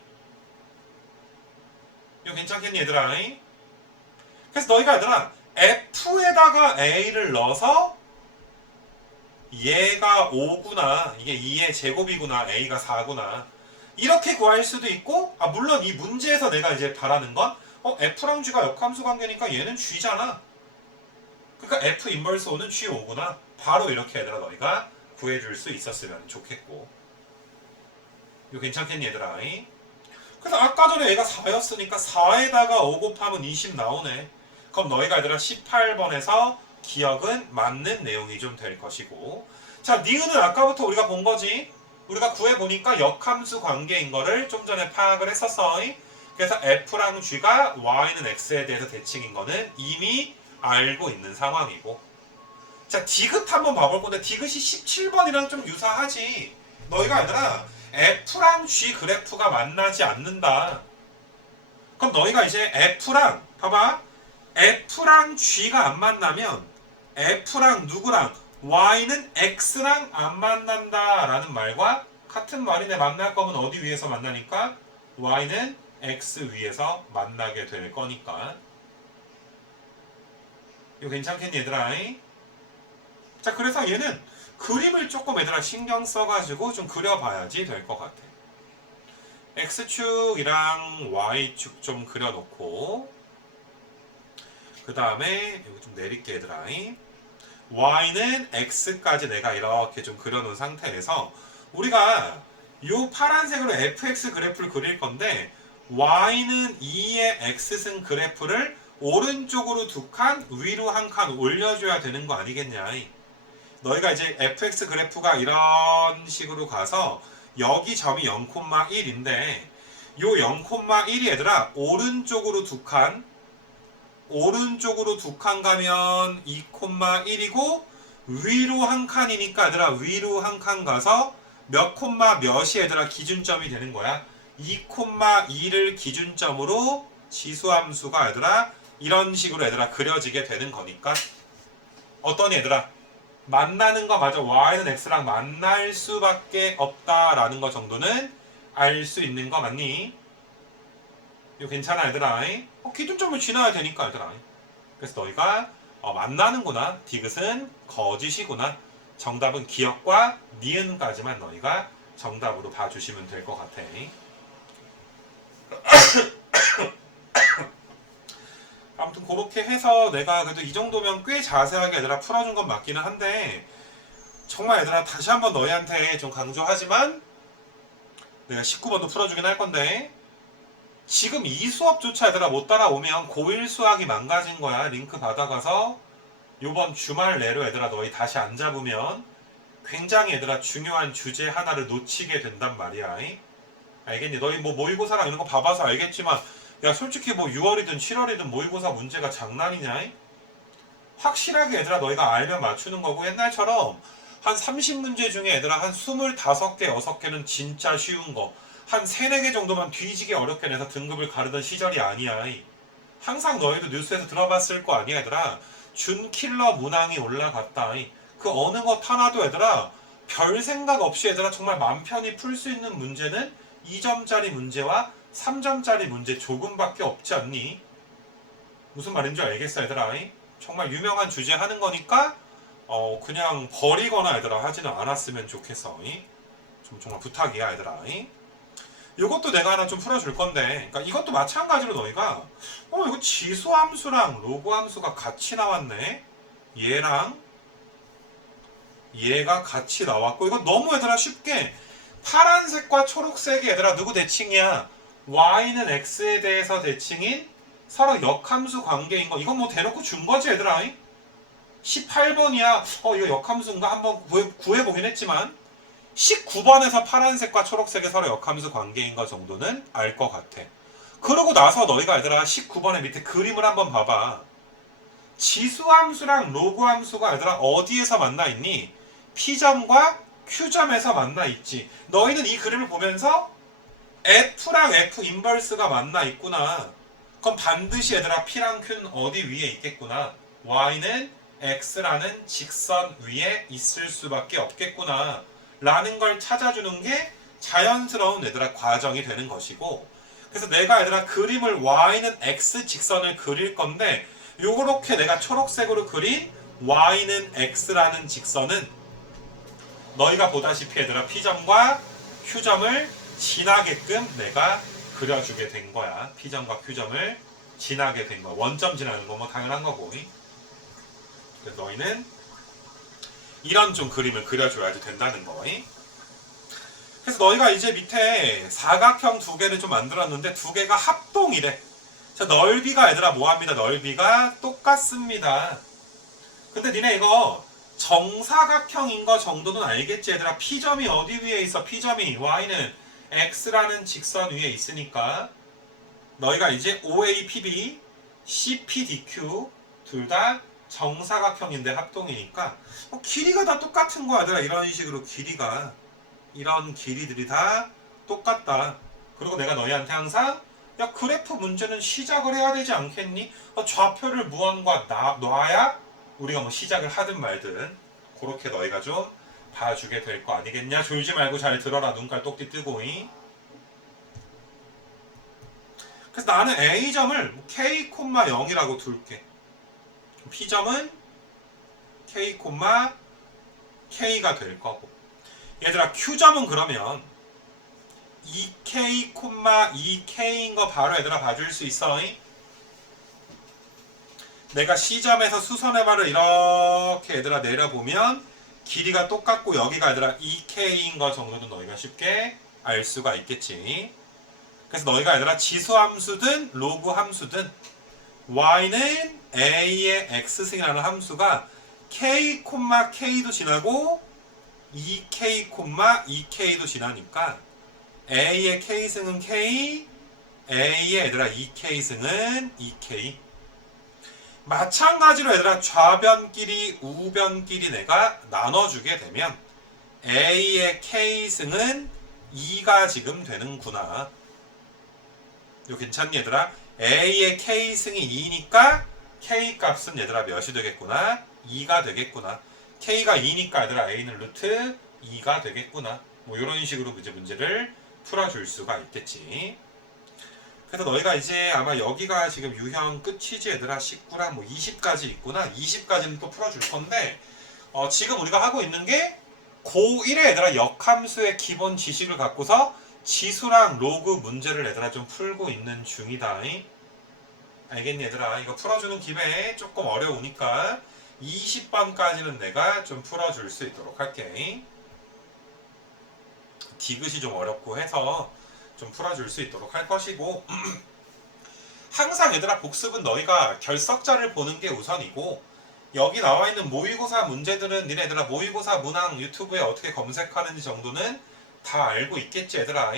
이거 괜찮겠니 얘들아? 그래서 너희가 얘들아 F에다가 A를 넣어서 얘가 5구나 이게 2의 제곱이구나 A가 4구나 이렇게 구할 수도 있고 물론 이 문제에서 내가 이제 바라는 건 F랑 G가 역함수 관계니까 얘는 G잖아. 그러니까 F 인버스 O는 G5구나. 바로 이렇게 얘들아 너희가 구해줄 수 있었으면 좋겠고. 이거 괜찮겠니 얘들아? 그래서 아까 전에 얘가 4였으니까 4에다가 5 곱하면 20 나오네. 그럼 너희가 얘들아 18번에서 기억은 맞는 내용이 좀 될 것이고. 자, 니은은 아까부터 우리가 본 거지. 우리가 구해보니까 역함수 관계인 거를 좀 전에 파악을 했었어. 그래서 F랑 G가 Y는 X에 대해서 대칭인 거는 이미 알고 있는 상황이고. 자, 디귿 한번 봐볼 건데 디귿이 17번이랑 좀 유사하지. 너희가 얘들아 F랑 G 그래프가 만나지 않는다. 그럼 너희가 이제 F랑 봐봐. F랑 G가 안 만나면 F랑 누구랑 Y는 X랑 안 만난다 라는 말과 같은 말이네. 만날 거면 어디 위에서 만나니까 Y는 X 위에서 만나게 될 거니까. 이거 괜찮겠니 얘들아? 자, 그래서 얘는 그림을 조금 얘들아 신경 써가지고 좀 그려봐야지 될 것 같아. X축이랑 Y축 좀 그려놓고 그 다음에 이거 좀 내릴게 얘들아. Y는 X까지 내가 이렇게 좀 그려놓은 상태에서 우리가 이 파란색으로 fx 그래프를 그릴 건데 Y는 2의 X승 그래프를 오른쪽으로 2칸, 위로 1칸 올려줘야 되는 거 아니겠냐. 너희가 이제 fx 그래프가 이런 식으로 가서 여기 점이 0,1인데 요 0,1이 얘들아 오른쪽으로 2칸 오른쪽으로 2칸 가면 2,1이고 위로 1칸이니까 얘들아 위로 1칸 가서 몇 콤마 몇이 얘들아 기준점이 되는 거야. 2,2를 기준점으로 지수함수가 얘들아 이런 식으로 얘들아 그려지게 되는 거니까 어떤 얘들아 만나는 거 맞아. Y는 X랑 만날 수밖에 없다라는 거 정도는 알 수 있는 거 맞니? 이거 괜찮아 얘들아. 기준점을 지나야 되니까 얘들아. 그래서 너희가 만나는구나. 디귿은 거짓이구나. 정답은 기억과 니은까지만 너희가 정답으로 봐주시면 될 것 같아. 아무튼 그렇게 해서 내가 그래도 이 정도면 꽤 자세하게 얘들아 풀어준 건 맞기는 한데 정말 얘들아 다시 한번 너희한테 좀 강조하지만 내가 19번도 풀어주긴 할 건데 지금 이 수업조차 얘들아 못 따라오면 고1 수학이 망가진 거야. 링크 받아가서 요번 주말 내로 얘들아 너희 다시 안 잡으면 굉장히 얘들아 중요한 주제 하나를 놓치게 된단 말이야. 알겠니? 너희 뭐 모의고사랑 이런 거 봐봐서 알겠지만 야 솔직히 뭐 6월이든 7월이든 모의고사 문제가 장난이냐? 확실하게 얘들아 너희가 알면 맞추는 거고 옛날처럼 한 30문제 중에 얘들아 한 25개, 6개는 진짜 쉬운 거 한 3, 4개 정도만 뒤지게 어렵게 내서 등급을 가르던 시절이 아니야. 항상 너희도 뉴스에서 들어봤을 거 아니야 얘들아. 준킬러 문항이 올라갔다. 그 어느 것 하나도 얘들아 별 생각 없이 얘들아 정말 맘 편히 풀 수 있는 문제는 2점짜리 문제와 3점짜리 문제 조금밖에 없지 않니? 무슨 말인지 알겠어 얘들아? 정말 유명한 주제 하는 거니까 그냥 버리거나 얘들아 하지는 않았으면 좋겠어. 좀 정말 부탁이야 얘들아. 이것도 내가 하나 좀 풀어줄 건데 그러니까 이것도 마찬가지로 너희가 이거 지수함수랑 로그함수가 같이 나왔네. 얘랑 얘가 같이 나왔고, 이거 너무 얘들아 쉽게 파란색과 초록색이 얘들아 누구 대칭이야? y는 x에 대해서 대칭인 서로 역함수 관계인 거. 이건 뭐 대놓고 준 거지 얘들아. 18번이야. 이거 역함수인가? 한번 구해보긴 했지만 19번에서 파란색과 초록색의 서로 역함수 관계인 거 정도는 알 것 같아. 그러고 나서 너희가 얘들아 19번의 밑에 그림을 한번 봐봐. 지수함수랑 로그함수가 얘들아 어디에서 만나 있니? P점과 Q점에서 만나 있지. 너희는 이 그림을 보면서 F랑 F 인버스가 만나 있구나. 그럼 반드시 얘들아 P랑 Q는 어디 위에 있겠구나. Y는 X라는 직선 위에 있을 수밖에 없겠구나. 라는 걸 찾아주는 게 자연스러운 얘들아 과정이 되는 것이고, 그래서 내가 얘들아 그림을 Y는 X 직선을 그릴 건데, 요렇게 내가 초록색으로 그린 Y는 X라는 직선은 너희가 보다시피 얘들아 P점과 Q점을 지나게끔 내가 그려주게 된 거야. P점과 Q점을 지나게 된 거야. 원점 지나는 거 뭐 당연한 거고. 그래서 너희는 이런 좀 그림을 그려줘야지 된다는 거. 그래서 너희가 이제 밑에 사각형 두 개를 좀 만들었는데 두 개가 합동이래. 자, 넓이가 얘들아 뭐합니다? 넓이가 똑같습니다. 근데 니네 이거 정사각형인 거 정도는 알겠지 얘들아? P점이 어디 위에 있어? P점이 Y는 X라는 직선 위에 있으니까 너희가 이제 OAPB, CPDQ 둘 다 정사각형인데 합동이니까 길이가 다 똑같은 거야 얘들아. 이런 식으로 길이가 이런 길이들이 다 똑같다. 그리고 내가 너희한테 항상 야 그래프 문제는 시작을 해야 되지 않겠니? 좌표를 무언과 놔야 우리가 뭐 시작을 하든 말든 그렇게 너희가 좀 봐주게 될 거 아니겠냐? 졸지 말고 잘 들어라. 눈깔 똑띠 뜨고. 그래서 나는 A점을 K, 0이라고 둘게. P점은 K, K가 될 거고. 얘들아 Q점은 그러면 2K, 2K인 거 바로 얘들아 봐줄 수 있어? 내가 C점에서 수선의 발을 이렇게 얘들아 내려보면 길이가 똑같고 여기가 얘들아 2K인 거 정도는 너희가 쉽게 알 수가 있겠지. 그래서 너희가 얘들아 지수함수든 로그함수든 Y는 A의 X승이라는 함수가 K, K도 지나고 2K, 2K도 지나니까 A의 K승은 K, A의 얘들아 2K승은 2K. 마찬가지로 얘들아 좌변끼리 우변끼리 내가 나눠주게 되면 A의 K승은 2가 지금 되는구나. 이거 괜찮니 얘들아? A의 K승이 2니까 K 값은 얘들아 몇이 되겠구나? 2가 되겠구나. K가 2니까 얘들아 A는 루트 2가 되겠구나. 뭐 이런 식으로 이제 문제를 풀어줄 수가 있겠지. 그래서 너희가 이제 아마 여기가 지금 유형 끝이지 얘들아. 19랑 뭐 20까지 있구나. 20까지는 또 풀어줄 건데 지금 우리가 하고 있는 게 고1의 얘들아 역함수의 기본 지식을 갖고서 지수랑 로그 문제를 얘들아 좀 풀고 있는 중이다. 알겠니 얘들아? 이거 풀어주는 김에 조금 어려우니까 20번까지는 내가 좀 풀어줄 수 있도록 할게. 디귿이 좀 어렵고 해서 좀 풀어줄 수 있도록 할 것이고 항상 얘들아 복습은 너희가 결석자를 보는 게 우선이고 여기 나와 있는 모의고사 문제들은 니네들아 모의고사 문항 유튜브에 어떻게 검색하는지 정도는 다 알고 있겠지 얘들아.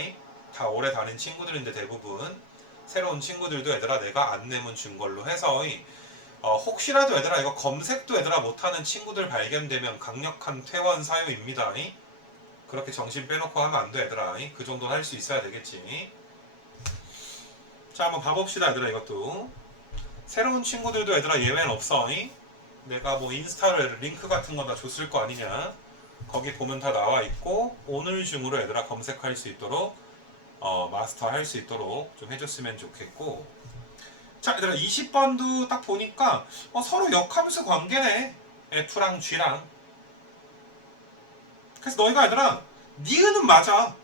다 오래 다닌 친구들인데 대부분 새로운 친구들도 얘들아 내가 안내문 준 걸로 해서 혹시라도 얘들아 이거 검색도 얘들아 못하는 친구들 발견되면 강력한 퇴원 사유입니다. 그렇게 정신 빼놓고 하면 안 돼 얘들아. 그 정도는 할 수 있어야 되겠지. 자 한번 봐봅시다 얘들아. 이것도 새로운 친구들도 얘들아 예외는 없어. 내가 뭐 인스타를 링크 같은 거 다 줬을 거 아니냐. 거기 보면 다 나와 있고 오늘 중으로 얘들아 검색할 수 있도록 마스터 할 수 있도록 좀 해줬으면 좋겠고. 자 얘들아 20번도 딱 보니까 서로 역함수 관계네. F랑 G랑. 그래서 너희가 얘들아 니은은 맞아.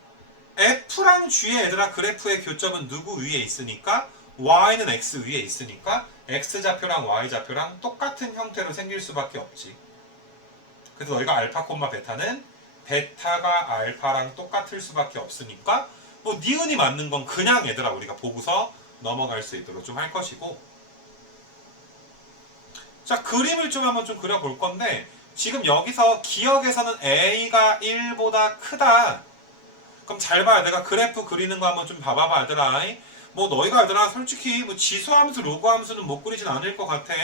F랑 G의 얘들아 그래프의 교점은 누구 위에 있으니까 Y는 X 위에 있으니까 X좌표랑 Y좌표랑 똑같은 형태로 생길 수밖에 없지. 그래서 너희가 알파 콤마 베타는 베타가 알파랑 똑같을 수밖에 없으니까 뭐 니은이 맞는 건 그냥 얘들아 우리가 보고서 넘어갈 수 있도록 좀 할 것이고. 자, 그림을 좀 한번 좀 그려볼 건데 지금 여기서 기억에서는 A가 1보다 크다. 그럼 잘 봐요. 내가 그래프 그리는 거 한번 좀 봐봐봐 얘들아. 뭐 너희가 얘들아 솔직히 뭐 지수함수 로그함수는 못 그리진 않을 것 같아.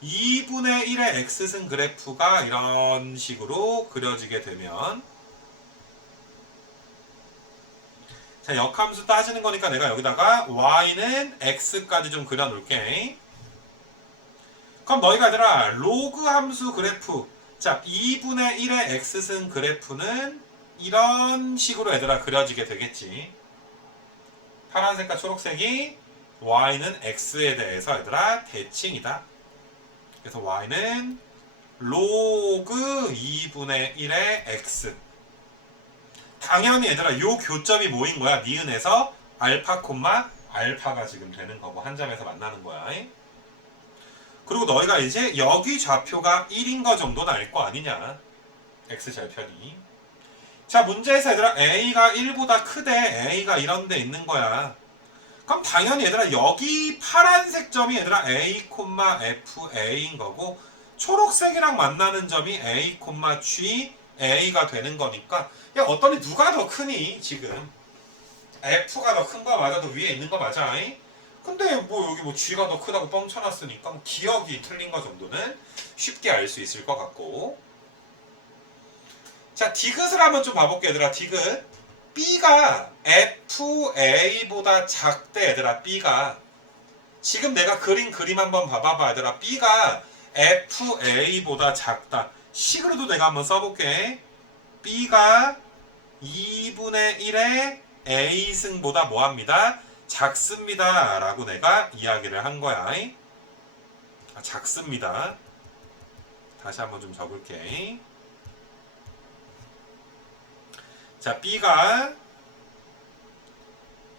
2분의 1의 x승 그래프가 이런 식으로 그려지게 되면, 자, 역함수 따지는 거니까 내가 여기다가 y는 x까지 좀 그려 놓을게. 그럼 너희가 얘들아 로그 함수 그래프, 자 2분의 1의 x승 그래프는 이런 식으로 얘들아 그려지게 되겠지. 파란색과 초록색이 y는 x에 대해서 얘들아 대칭이다. 그래서 y는 로그 2분의 1의 x. 당연히 얘들아 요 교점이 뭐인 거야? 니은에서 알파 콤마 알파가 지금 되는 거고 한 점에서 만나는 거야. 그리고 너희가 이제 여기 좌표가 1인 거 정도는 알 거 아니냐. x절편이. 자, 문제에서 얘들아 a가 1보다 크대. a가 이런 데 있는 거야. 그럼 당연히 얘들아 여기 파란색 점이 얘들아 a, fa인 거고 초록색이랑 만나는 점이 a, g, a가 되는 거니까, 야 어떠니 누가 더 크니? 지금 f가 더 큰 거 맞아? 더 위에 있는 거 맞아? 근데 뭐 여기 뭐 g가 더 크다고 뻥쳐놨으니까 뭐 기억이 틀린 거 정도는 쉽게 알 수 있을 것 같고. 자, 디귿을 한번 좀 봐볼게 얘들아. 디귿 B가 FA보다 작대 얘들아. B가 지금 내가 그린 그림 한번 봐봐봐 얘들아. B가 FA보다 작다. 식으로도 내가 한번 써볼게. B가 2분의 1의 A승보다 뭐합니다? 작습니다 라고 내가 이야기를 한 거야. 작습니다. 다시 한번 좀 적을게. 자, B가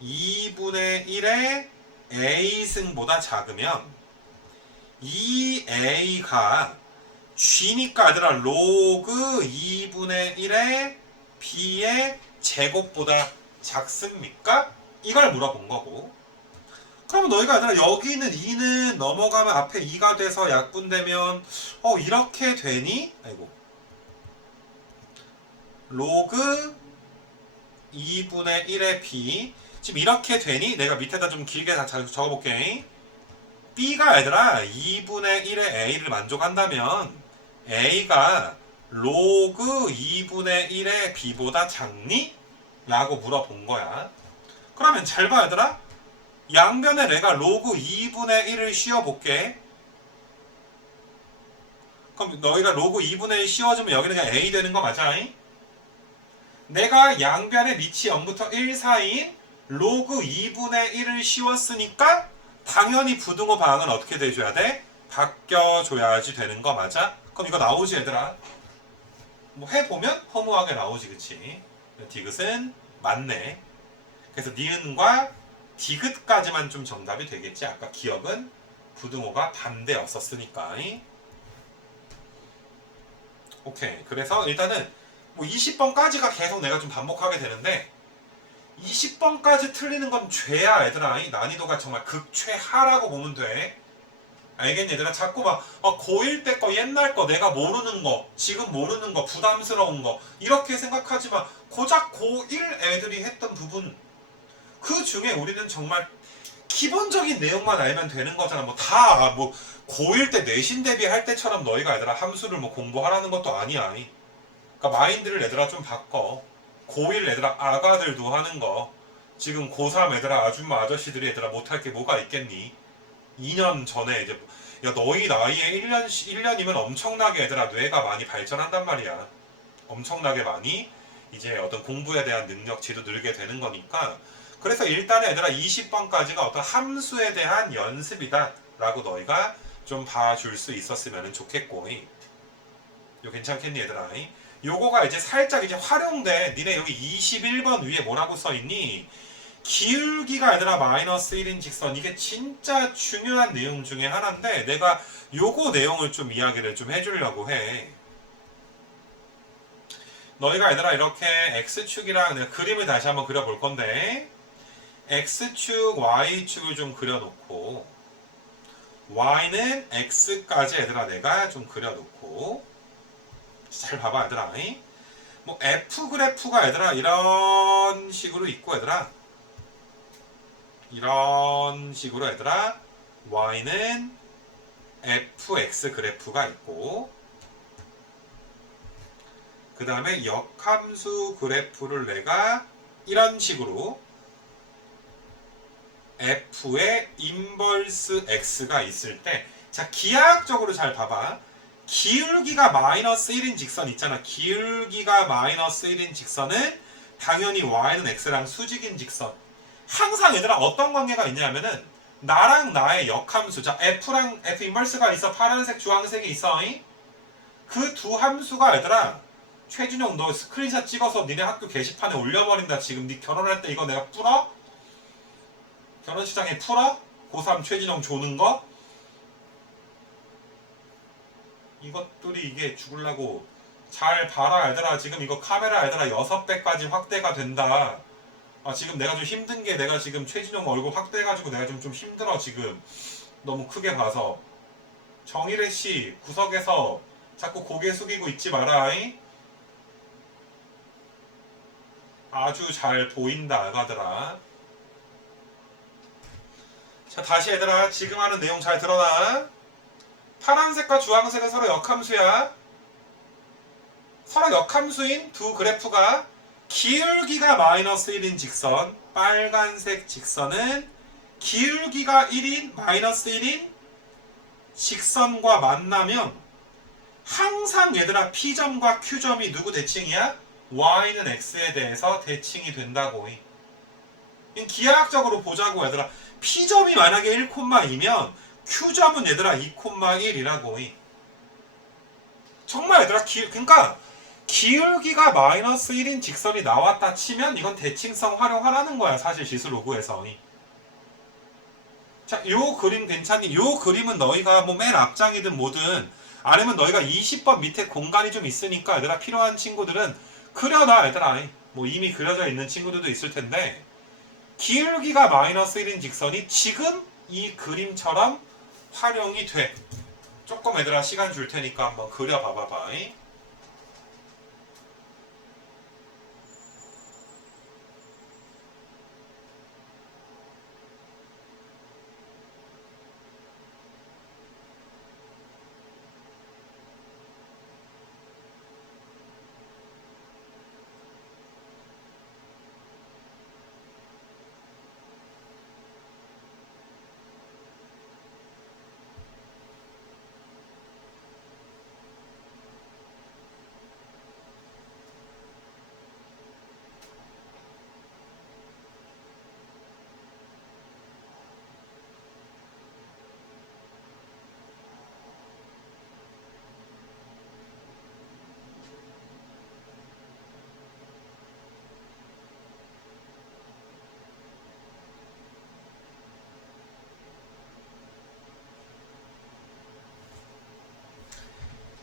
2분의 1의 A승보다 작으면 이 A가 G니까 얘들아 로그 2분의 1의 B의 제곱보다 작습니까? 이걸 물어본 거고. 그러면 너희가 얘들아 여기는 2는 넘어가면 앞에 2가 돼서 약분되면 이렇게 되니? 아이고, 로그 2분의 1의 B 지금 이렇게 되니? 내가 밑에다 좀 길게 다 적어볼게. B가 얘들아 2분의 1의 A를 만족한다면 A가 로그 2분의 1의 B보다 작니? 라고 물어본 거야. 그러면 잘 봐 얘들아. 양변에 내가 로그 2분의 1을 씌워볼게. 그럼 너희가 로그 2분의 1 씌워주면 여기는 그냥 A 되는 거 맞아? 내가 양변에 밑이 0부터 1 사이인 로그 2분의 1을 씌웠으니까 당연히 부등호 방은 어떻게 돼줘야 돼? 바뀌어줘야지 되는 거 맞아? 그럼 이거 나오지 얘들아? 뭐 해보면 허무하게 나오지 그치? 디귿은 맞네. 그래서 니은과 디귿까지만 좀 정답이 되겠지. 아까 기억은 부등호가 반대였었으니까. 오케이. 그래서 일단은 뭐 20번까지가 계속 내가 좀 반복하게 되는데 20번까지 틀리는 건 죄야 얘들아. 난이도가 정말 극최하라고 보면 돼. 알겠니 얘들아? 자꾸 막 고1 때 거 옛날 거 내가 모르는 거 지금 모르는 거 부담스러운 거 이렇게 생각하지 마. 고작 고1 애들이 했던 부분 그 중에 우리는 정말 기본적인 내용만 알면 되는 거잖아. 뭐 다 뭐 고1 때 내신 대비할 때처럼 너희가 얘들아 함수를 뭐 공부하라는 것도 아니야. 그러니까 마인드를 얘들아 좀 바꿔. 고1 얘들아 아가들도 하는 거 지금 고3 얘들아 아줌마 아저씨들이 얘들아 못할 게 뭐가 있겠니? 2년 전에 이제 야 너희 나이에 1년이면 엄청나게 얘들아 뇌가 많이 발전한단 말이야. 엄청나게 많이 이제 어떤 공부에 대한 능력치도 늘게 되는 거니까. 그래서 일단은 얘들아 20번까지가 어떤 함수에 대한 연습이다 라고 너희가 좀 봐줄 수 있었으면 좋겠고. 이거 괜찮겠니 얘들아? 요거가 이제 살짝 이제 활용돼. 니네 여기 21번 위에 뭐라고 써있니? 기울기가 얘들아 마이너스 1인 직선. 이게 진짜 중요한 내용 중에 하나인데 내가 요거 내용을 좀 이야기를 좀 해주려고 해. 너희가 얘들아 이렇게 x축이랑 내가 그림을 다시 한번 그려볼 건데 x축, y축을 좀 그려놓고 y는 x까지 얘들아 내가 좀 그려놓고 잘 봐봐 얘들아. 뭐 f 그래프가 얘들아 이런 식으로 있고 얘들아 이런 식으로 얘들아 y는 fx 그래프가 있고 그 다음에 역함수 그래프를 내가 이런 식으로 f의 인버스 x가 있을 때 자 기하학적으로 잘 봐봐. 기울기가 마이너스 1인 직선 있잖아. 기울기가 마이너스 1인 직선은 당연히 y는 x랑 수직인 직선. 항상 얘들아 어떤 관계가 있냐면은 나랑 나의 역함수 자 f랑 f 인버스가 있어. 파란색 주황색이 있어. 그 두 함수가 얘들아 최준영 너 스크린샷 찍어서 니네 학교 게시판에 올려버린다. 지금 니 결혼할 때 이거 내가 풀어? 결혼식장에 풀어? 고3 최진영 조는 거? 이것들이 이게 죽을라고 잘 봐라 얘들아. 지금 이거 카메라 얘들아 6배까지 확대가 된다. 지금 내가 좀 힘든 게 내가 지금 최진영 얼굴 확대해가지고 내가 좀 힘들어 지금. 너무 크게 봐서. 정일혜 씨 구석에서 자꾸 고개 숙이고 있지 마라. 아주 잘 보인다 아가들아. 자 다시 얘들아 지금 하는 내용 잘 들어라. 파란색과 주황색은 서로 역함수야. 서로 역함수인 두 그래프가 기울기가 마이너스 1인 직선 빨간색 직선은 기울기가 1인 마이너스 1인 직선과 만나면 항상 얘들아 P점과 Q점이 누구 대칭이야? Y는 X에 대해서 대칭이 된다고. 기하학적으로 보자고 얘들아. P점이 만약에 1,2면 Q점은 얘들아 2,1이라고. 정말 얘들아 그러니까 기울기가 마이너스 1인 직선이 나왔다 치면 이건 대칭성 활용하라는 거야. 사실 지수로그에서. 자, 요 그림 괜찮니? 요 그림은 너희가 뭐 맨 앞장이든 뭐든 아니면 너희가 20번 밑에 공간이 좀 있으니까 얘들아 필요한 친구들은 그려놔 얘들아. 뭐 이미 그려져 있는 친구들도 있을 텐데 기울기가 마이너스 1인 직선이 지금 이 그림처럼 활용이 돼. 조금 얘들아 시간 줄 테니까 한번 그려봐봐봐.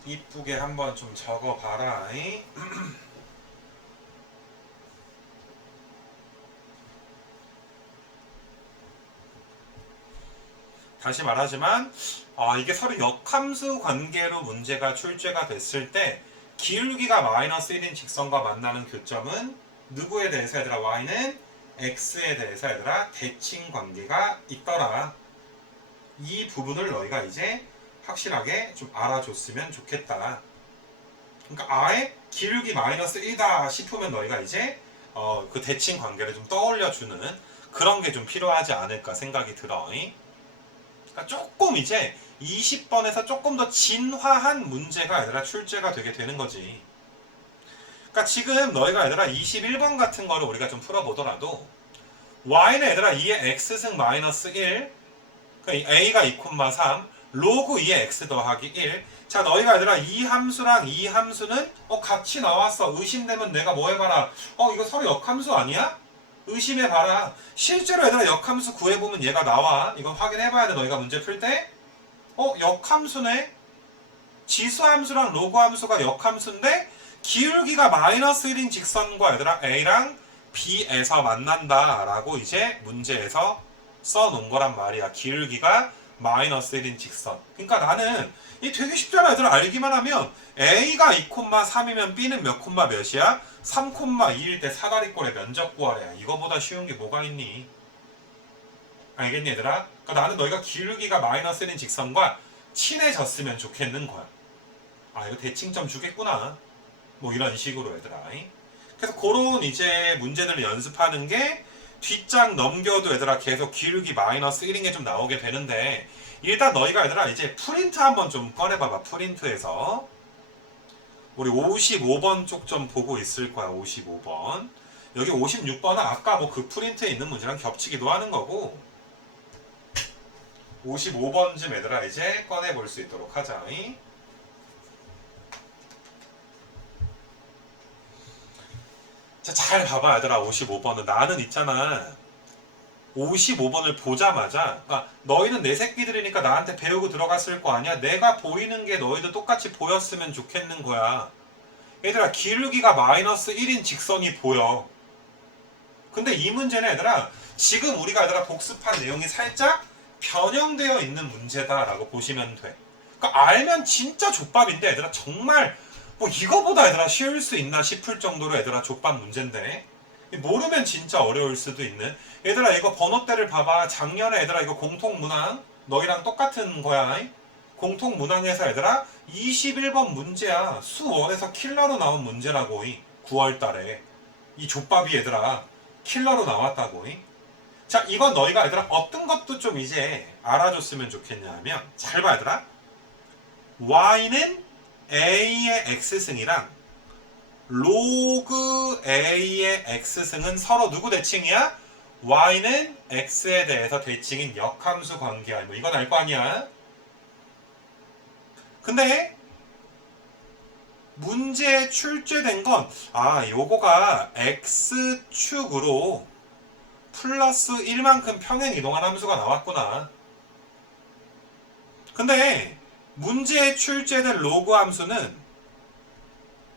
이쁘게 한번 좀 적어봐라. 다시 말하지만 이게 서로 역함수 관계로 문제가 출제가 됐을 때 기울기가 마이너스 1인 직선과 만나는 교점은 누구에 대해서 얘들아 y는 x에 대해서 얘들아 대칭 관계가 있더라. 이 부분을 너희가 이제 확실하게 좀 알아줬으면 좋겠다. 그러니까 아예 기울기 마이너스 1이다 싶으면 너희가 이제 그 대칭 관계를 좀 떠올려주는 그런 게 좀 필요하지 않을까 생각이 들어. 그러니까 조금 이제 20번에서 조금 더 진화한 문제가 얘들아 출제가 되게 되는 거지. 그러니까 지금 너희가 얘들아 21번 같은 거를 우리가 좀 풀어보더라도 y는 얘들아 2의 x승 마이너스 1 그러니까 a가 2,3 로그 2의 x 더하기 1. 자 너희가 얘들아 이 함수랑 이 함수는 같이 나왔어. 의심되면 내가 뭐 해봐라. 이거 서로 역함수 아니야? 의심해봐라. 실제로 얘들아 역함수 구해보면 얘가 나와. 이건 확인해봐야 돼. 너희가 문제 풀 때 역함수네. 지수함수랑 로그함수가 역함수인데 기울기가 마이너스 1인 직선과 얘들아 A랑 B에서 만난다라고 이제 문제에서 써놓은 거란 말이야. 기울기가 마이너스 1인 직선. 그러니까 나는 이 되게 쉽잖아. 얘들아 알기만 하면 A가 2,3이면 B는 몇 콤마 몇이야? 3,2일 때 사다리꼴의 면적 구하래야. 이거보다 쉬운 게 뭐가 있니? 알겠니 얘들아? 그러니까 나는 너희가 기울기가 마이너스 1인 직선과 친해졌으면 좋겠는 거야. 아 이거 대칭점 주겠구나. 뭐 이런 식으로 얘들아. 그래서 그런 이제 문제들을 연습하는 게 뒷장 넘겨도 얘들아 계속 기울기 마이너스 1인 게 좀 나오게 되는데 일단 너희가 얘들아 이제 프린트 한번 좀 꺼내봐봐. 프린트에서 우리 55번 쪽 좀 보고 있을 거야. 55번 여기 56번은 아까 뭐 그 프린트에 있는 문제랑 겹치기도 하는 거고 55번쯤 얘들아 이제 꺼내볼 수 있도록 하자. 자, 잘 봐봐 얘들아. 55번은 나는 있잖아 55번을 보자마자 너희는 내 새끼들이니까 나한테 배우고 들어갔을 거 아니야. 내가 보이는 게 너희도 똑같이 보였으면 좋겠는 거야. 얘들아 기울기가 마이너스 1인 직선이 보여. 근데 이 문제는 얘들아 지금 우리가 얘들아 복습한 내용이 살짝 변형되어 있는 문제다라고 보시면 돼. 그러니까 알면 진짜 족밥인데 얘들아 정말 뭐 이거보다 얘들아 쉬울 수 있나 싶을 정도로 얘들아 족밥 문제인데 모르면 진짜 어려울 수도 있는. 얘들아 이거 번호대를 봐봐. 작년에 얘들아 이거 공통문항 너희랑 똑같은 거야. 공통문항에서 얘들아 21번 문제야. 수1에서 킬러로 나온 문제라고. 9월달에 이 족밥이 얘들아 킬러로 나왔다고. 자 이건 너희가 얘들아 어떤 것도 좀 이제 알아줬으면 좋겠냐 하면 잘 봐 얘들아. y는 a의 x승이랑 로그 a의 x승은 서로 누구 대칭이야? y는 x에 대해서 대칭인 역함수 관계야. 뭐 이건 알 거 아니야. 근데 문제에 출제된 건 요거가 x축으로 플러스 1만큼 평행 이동한 함수가 나왔구나. 근데 문제에 출제된 로그 함수는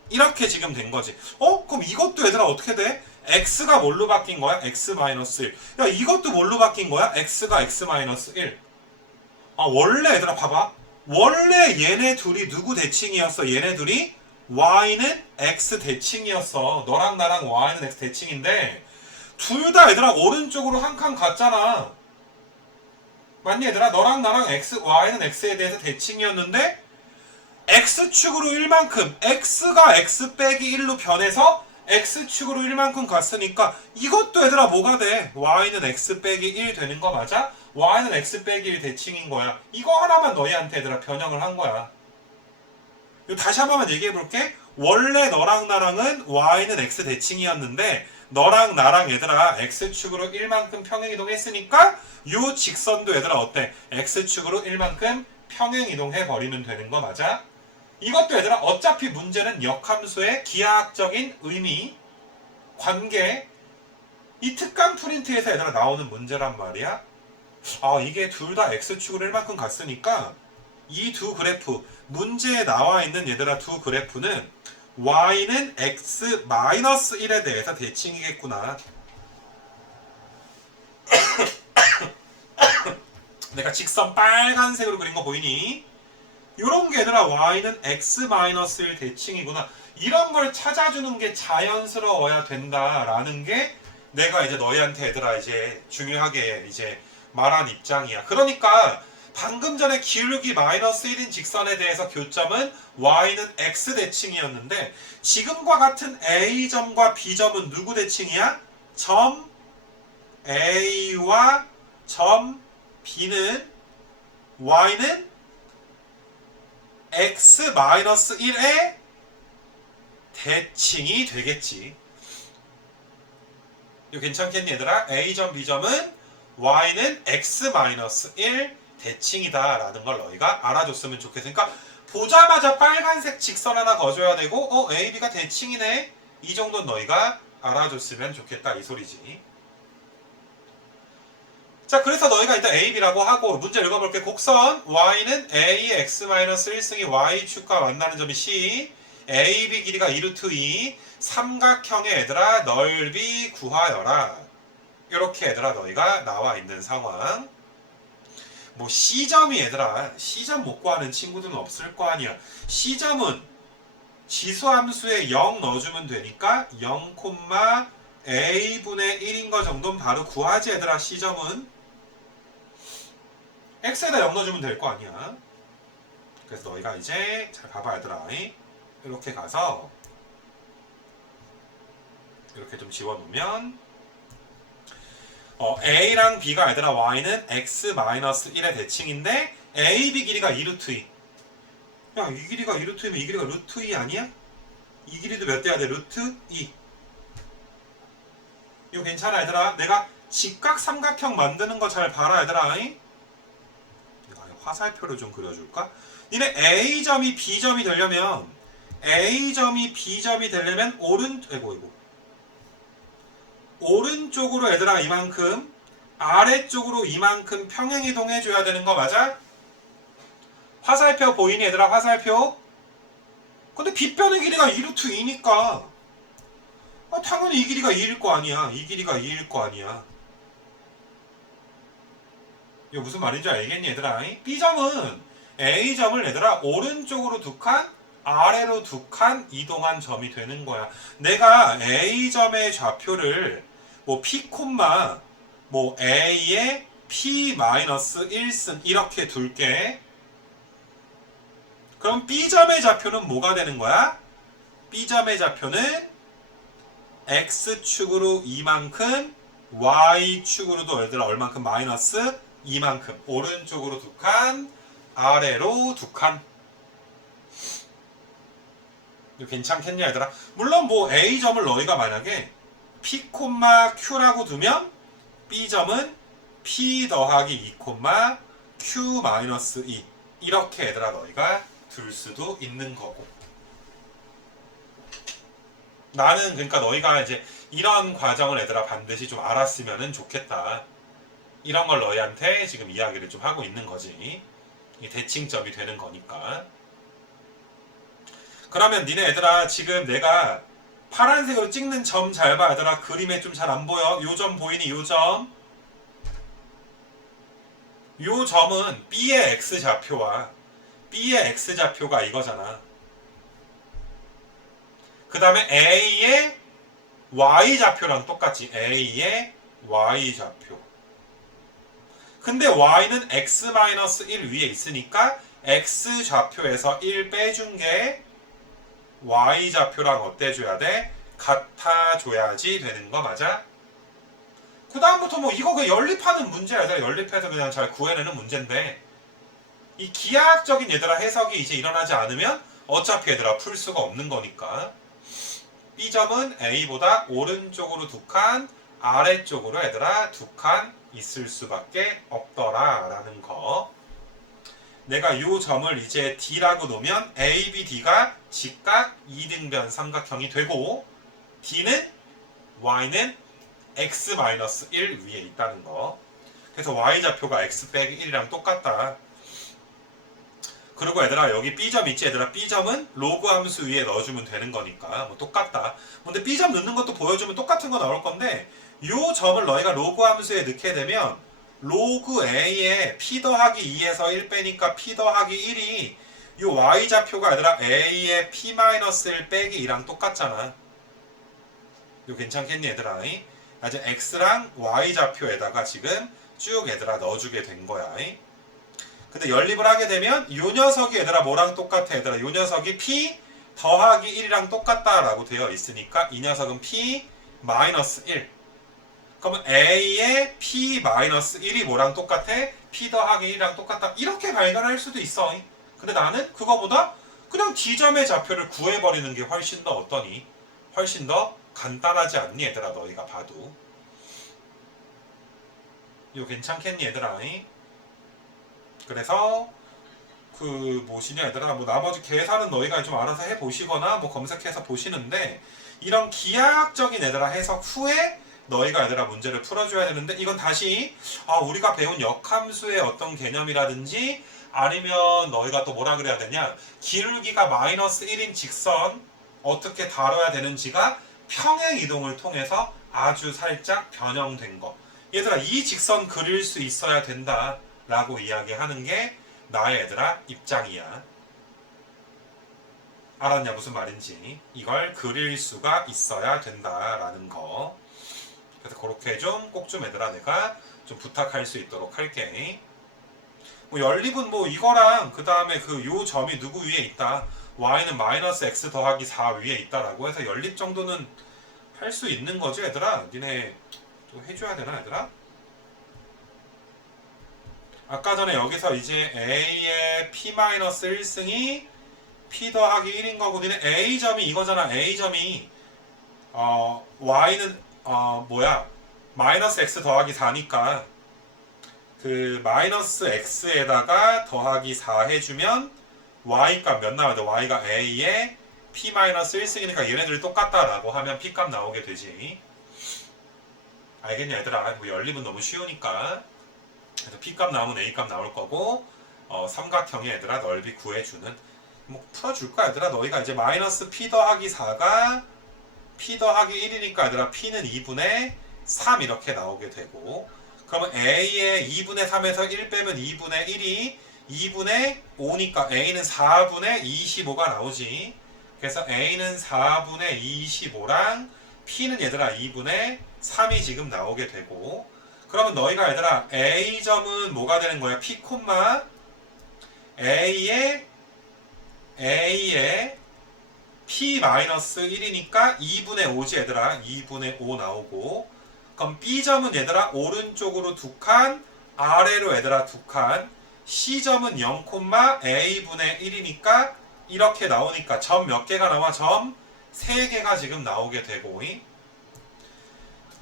이렇게 지금 된 거지. 그럼 이것도 얘들아 어떻게 돼? x가 뭘로 바뀐 거야? x-1. 야 이것도 뭘로 바뀐 거야? x가 x-1. 원래 얘들아 봐봐. 원래 얘네 둘이 누구 대칭이었어? 얘네 둘이 y는 x 대칭이었어. 너랑 나랑 y는 x 대칭인데 둘 다 얘들아 오른쪽으로 한 칸 갔잖아. 맞니 얘들아? 너랑 나랑 y는 x에 대해서 대칭이었는데 x축으로 1만큼 x가 x 빼기 1로 변해서 x축으로 1만큼 갔으니까 이것도 얘들아 뭐가 돼? y는 x 빼기 1 되는 거 맞아? y는 x 빼기 1 대칭인 거야. 이거 하나만 너희한테 얘들아 변형을 한 거야. 다시 한 번만 얘기해 볼게. 원래 너랑 나랑은 y는 x 대칭이었는데 너랑 나랑 얘들아 x축으로 1만큼 평행이동 했으니까 요 직선도 얘들아 어때? x축으로 1만큼 평행이동해 버리면 되는 거 맞아? 이것도 얘들아 어차피 문제는 역함수의 기하학적인 의미, 관계 이 특강 프린트에서 얘들아 나오는 문제란 말이야. 이게 둘 다 x축으로 1만큼 갔으니까 이 두 그래프 문제에 나와 있는 얘들아 두 그래프는 y는 x-1에 대해서 대칭이겠구나. 내가 직선 빨간색으로 그린 거 보이니? 이런 게 얘들아 y는 x-1 대칭이구나. 이런 걸 찾아주는 게 자연스러워야 된다라는 게 내가 이제 너희한테 얘들아 이제 중요하게 이제 말한 입장이야. 그러니까 방금 전에 기울기 마이너스 1인 직선에 대해서 교점은 y는 x 대칭이었는데 지금과 같은 a점과 b점은 누구 대칭이야? 점 a와 점 b는 y는 x-1의 대칭이 되겠지. 이거 괜찮겠니 얘들아? a점 b점은 y는 x-1 대칭이다 라는 걸 너희가 알아줬으면 좋겠어. 그러니까 보자마자 빨간색 직선 하나 그어줘야 되고 a, b가 대칭이네 이 정도는 너희가 알아줬으면 좋겠다 이 소리지. 자 그래서 너희가 일단 a, b라고 하고 문제 읽어볼게. 곡선 y는 a의 x-1승이 y축과 만나는 점이 C, AB 길이가 2루트 2 삼각형의 얘들아 넓이 구하여라. 이렇게 얘들아 너희가 나와 있는 상황. 뭐 C점이 얘들아 C점 못 구하는 친구들은 없을 거 아니야. C점은 지수함수에 0 넣어주면 되니까 0, A분의 1인 거 정도는 바로 구하지 얘들아. C점은 X에다 0 넣어주면 될 거 아니야. 그래서 너희가 이제 잘 봐봐 얘들아. 이렇게 가서 이렇게 좀 지워놓으면 A랑 B가 얘들아 Y는 X-1의 대칭인데 AB 길이가 2루트 2. 야, 이 길이가 2루트이면 이 길이가 루트 2 아니야? 이 길이도 몇 돼야 돼? 루트 2. 이거 괜찮아 얘들아? 내가 직각 삼각형 만드는 거 잘 봐라 얘들아. 내가 화살표를 좀 그려줄까? 니네 A점이 B점이 되려면 A점이 B점이 되려면 오른쪽으로 얘들아 이만큼 아래쪽으로 이만큼 평행이동 해줘야 되는 거 맞아? 화살표 보이니 얘들아 화살표? 근데 빗변의 길이가 2루트 2니까 당연히 이 길이가 2일 거 아니야. 이 길이가 2일 거 아니야. 이거 무슨 말인지 알겠니 얘들아? B점은 A점을 얘들아 오른쪽으로 2칸 아래로 2칸 이동한 점이 되는 거야. 내가 A점의 좌표를 뭐 P, 뭐 A의 P-1승 이렇게 둘게. 그럼 B점의 좌표는 뭐가 되는 거야? B점의 좌표는 X축으로 이만큼 Y축으로도 얘들아 얼만큼? 마이너스 이만큼. 오른쪽으로 2칸 아래로 2칸. 이거 괜찮겠냐 얘들아? 물론 뭐 A점을 너희가 만약에 P, Q라고 두면 B점은 P 더하기 2, Q 마이너스 2 이렇게 얘들아 너희가 둘 수도 있는 거고. 나는 그러니까 너희가 이제 이런 과정을 얘들아 반드시 좀 알았으면 좋겠다. 이런 걸 너희한테 지금 이야기를 좀 하고 있는 거지. 이 대칭점이 되는 거니까. 그러면 니네 얘들아 지금 내가 파란색으로 찍는 점 잘 봐 얘들아. 그림에 좀 잘 안 보여? 요 점 보이니? 요 점. 요 점은 B의 X좌표와 B의 X좌표가 이거잖아. 그 다음에 A의 Y좌표랑 똑같지. A의 Y좌표. 근데 Y는 X-1 위에 있으니까 X좌표에서 1 빼준 게 Y좌표랑 어때줘야 돼? 같아줘야지 되는 거 맞아? 그 다음부터 뭐 이거 그냥 연립하는 문제야. 연립해서 그냥 잘 구해내는 문제인데 이 기하학적인 얘들아 해석이 이제 일어나지 않으면 어차피 얘들아 풀 수가 없는 거니까. B점은 A보다 오른쪽으로 2칸 아래쪽으로 얘들아 2칸 있을 수밖에 없더라 라는 거. 내가 이 점을 이제 D라고 놓으면 ABD가 직각 2등변 삼각형이 되고 D는 Y는 X-1 위에 있다는 거. 그래서 Y좌표가 X 빼기 1이랑 똑같다. 그리고 얘들아 여기 B점 있지 얘들아. B점은 로그 함수 위에 넣어주면 되는 거니까 뭐 똑같다. 근데 B점 넣는 것도 보여주면 똑같은 거 나올 건데 요 점을 너희가 로그 함수에 넣게 되면 로그 A에 P 더하기 2에서 1 빼니까 P 더하기 1이 요 Y좌표가 얘들아 A의 P-1 빼기 2랑 똑같잖아. 이거 괜찮겠니 얘들아? 이제 X랑 Y좌표에다가 지금 쭉 얘들아 넣어주게 된 거야. 근데 연립을 하게 되면 요 녀석이 얘들아 뭐랑 똑같아 얘들아? 요 녀석이 P 더하기 1이랑 똑같다라고 되어 있으니까 이 녀석은 P-1. 그러면 A의 P-1이 뭐랑 똑같아? P 더하기 1이랑 똑같다. 이렇게 발견할 수도 있어. 근데 나는 그거보다 그냥 D점의 좌표를 구해버리는 게 훨씬 더 어떠니? 훨씬 더 간단하지 않니 얘들아 너희가 봐도. 이거 괜찮겠니 얘들아? 그래서 그 뭐시냐 얘들아 뭐 나머지 계산은 너희가 좀 알아서 해보시거나 뭐 검색해서 보시는데 이런 기하학적인 얘들아 해석 후에 너희가 얘들아 문제를 풀어줘야 되는데 이건 다시 우리가 배운 역함수의 어떤 개념이라든지 아니면 너희가 또 뭐라 그래야 되냐, 기울기가 마이너스 1인 직선 어떻게 다뤄야 되는지가 평행 이동을 통해서 아주 살짝 변형된 거. 얘들아, 이 직선 그릴 수 있어야 된다 라고 이야기하는 게 나의 얘들아 입장이야. 알았냐 무슨 말인지. 이걸 그릴 수가 있어야 된다라는 거. 그래서 그렇게 좀 꼭 좀 얘들아 내가 좀 부탁할 수 있도록 할게. 뭐 연립은 뭐 이거랑 그 다음에 그 요 점이 누구 위에 있다, y는 마이너스 x 더하기 4 위에 있다라고 해서 연립 정도는 할 수 있는 거지 얘들아. 니네 또 해줘야 되나 얘들아? 아까 전에 여기서 이제 a의 p-1승이 p 더하기 1인 거고, 니네 a점이 이거잖아. a점이 y는 뭐야 마이너스 x 더하기 4니까 그 마이너스 x에다가 더하기 4 해주면 y 값 몇 나와야 돼? y가 a의 p-1승이니까 얘네들이 똑같다라고 하면 p 값 나오게 되지. 알겠냐 얘들아? 뭐 연립은 너무 쉬우니까. 그래서 p 값 나오면 a 값 나올 거고, 삼각형의 얘들아 넓이 구해주는, 뭐 풀어줄 거야 얘들아. 너희가 이제 마이너스 p 더하기 4가 p 더하기 1이니까 얘들아 p는 2분의 3 이렇게 나오게 되고, 그러면 a의 2분의 3에서 1 빼면 2분의 1이 2분의 5니까 a는 4분의 25가 나오지. 그래서 a는 4분의 25랑 p는 얘들아 2분의 3이 지금 나오게 되고, 그러면 너희가 얘들아 a점은 뭐가 되는 거야? p, a의 p-1이니까 2분의 5지 얘들아. 2분의 5 나오고, 그럼 b점은 얘들아 오른쪽으로 2칸, 아래로 얘들아 2칸, c점은 0,a분의 1이니까 이렇게 나오니까 점 몇 개가 나와? 점 3개가 지금 나오게 되고,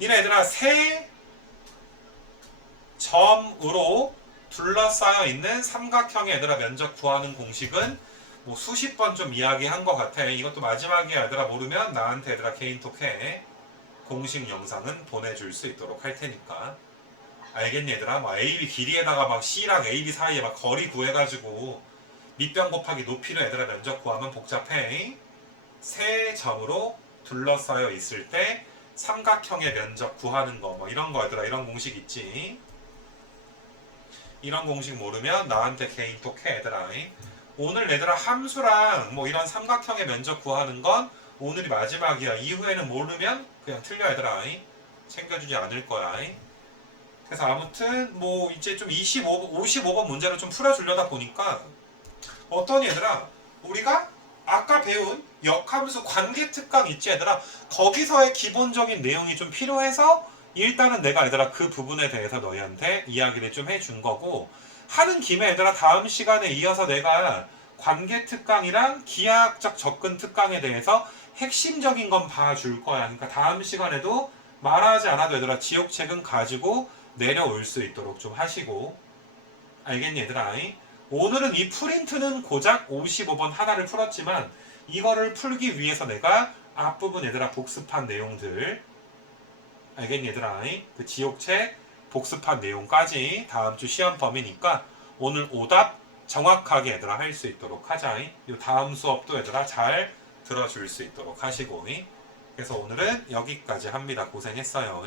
니네 얘들아 세 점으로 둘러싸여 있는 삼각형의 얘들아 면적 구하는 공식은 뭐 수십 번 좀 이야기한 것 같아. 이것도 마지막에 얘들아 모르면 나한테 얘들아 개인톡해. 공식 영상은 보내줄 수 있도록 할 테니까. 알겠니 얘들아? 막 AB 길이에다가 막 C랑 AB 사이에 막 거리 구해가지고 밑변 곱하기 높이로 얘들아 면적 구하면 복잡해. 세 점으로 둘러싸여 있을 때 삼각형의 면적 구하는 거, 뭐 이런 거 얘들아, 이런 공식 있지. 이런 공식 모르면 나한테 개인톡해 얘들아. 오늘 얘들아 함수랑 뭐 이런 삼각형의 면적 구하는 건 오늘이 마지막이야. 이후에는 모르면 그냥 틀려 얘들아. 챙겨주지 않을 거야. 그래서 아무튼 뭐 이제 좀 55번 문제를 좀 풀어주려다 보니까 어떤 얘들아, 우리가 아까 배운 역함수 관계특강 있지 얘들아, 거기서의 기본적인 내용이 좀 필요해서 일단은 내가 얘들아 그 부분에 대해서 너희한테 이야기를 좀 해준 거고, 하는 김에 얘들아 다음 시간에 이어서 내가 관계특강이랑 기하학적 접근 특강에 대해서 핵심적인 건 봐줄 거야. 그러니까 다음 시간에도 말하지 않아도 얘들아 지옥책은 가지고 내려올 수 있도록 좀 하시고. 알겠니 얘들아? 오늘은 이 프린트는 고작 55번 하나를 풀었지만 이거를 풀기 위해서 내가 앞부분 얘들아 복습한 내용들, 알겠니 얘들아? 그 지옥책 복습한 내용까지 다음 주 시험 범위니까 오늘 오답 정확하게 얘들아 할 수 있도록 하자. 이 다음 수업도 얘들아 잘 들어줄 수 있도록 하시고. 그래서 오늘은 여기까지 합니다. 고생했어요.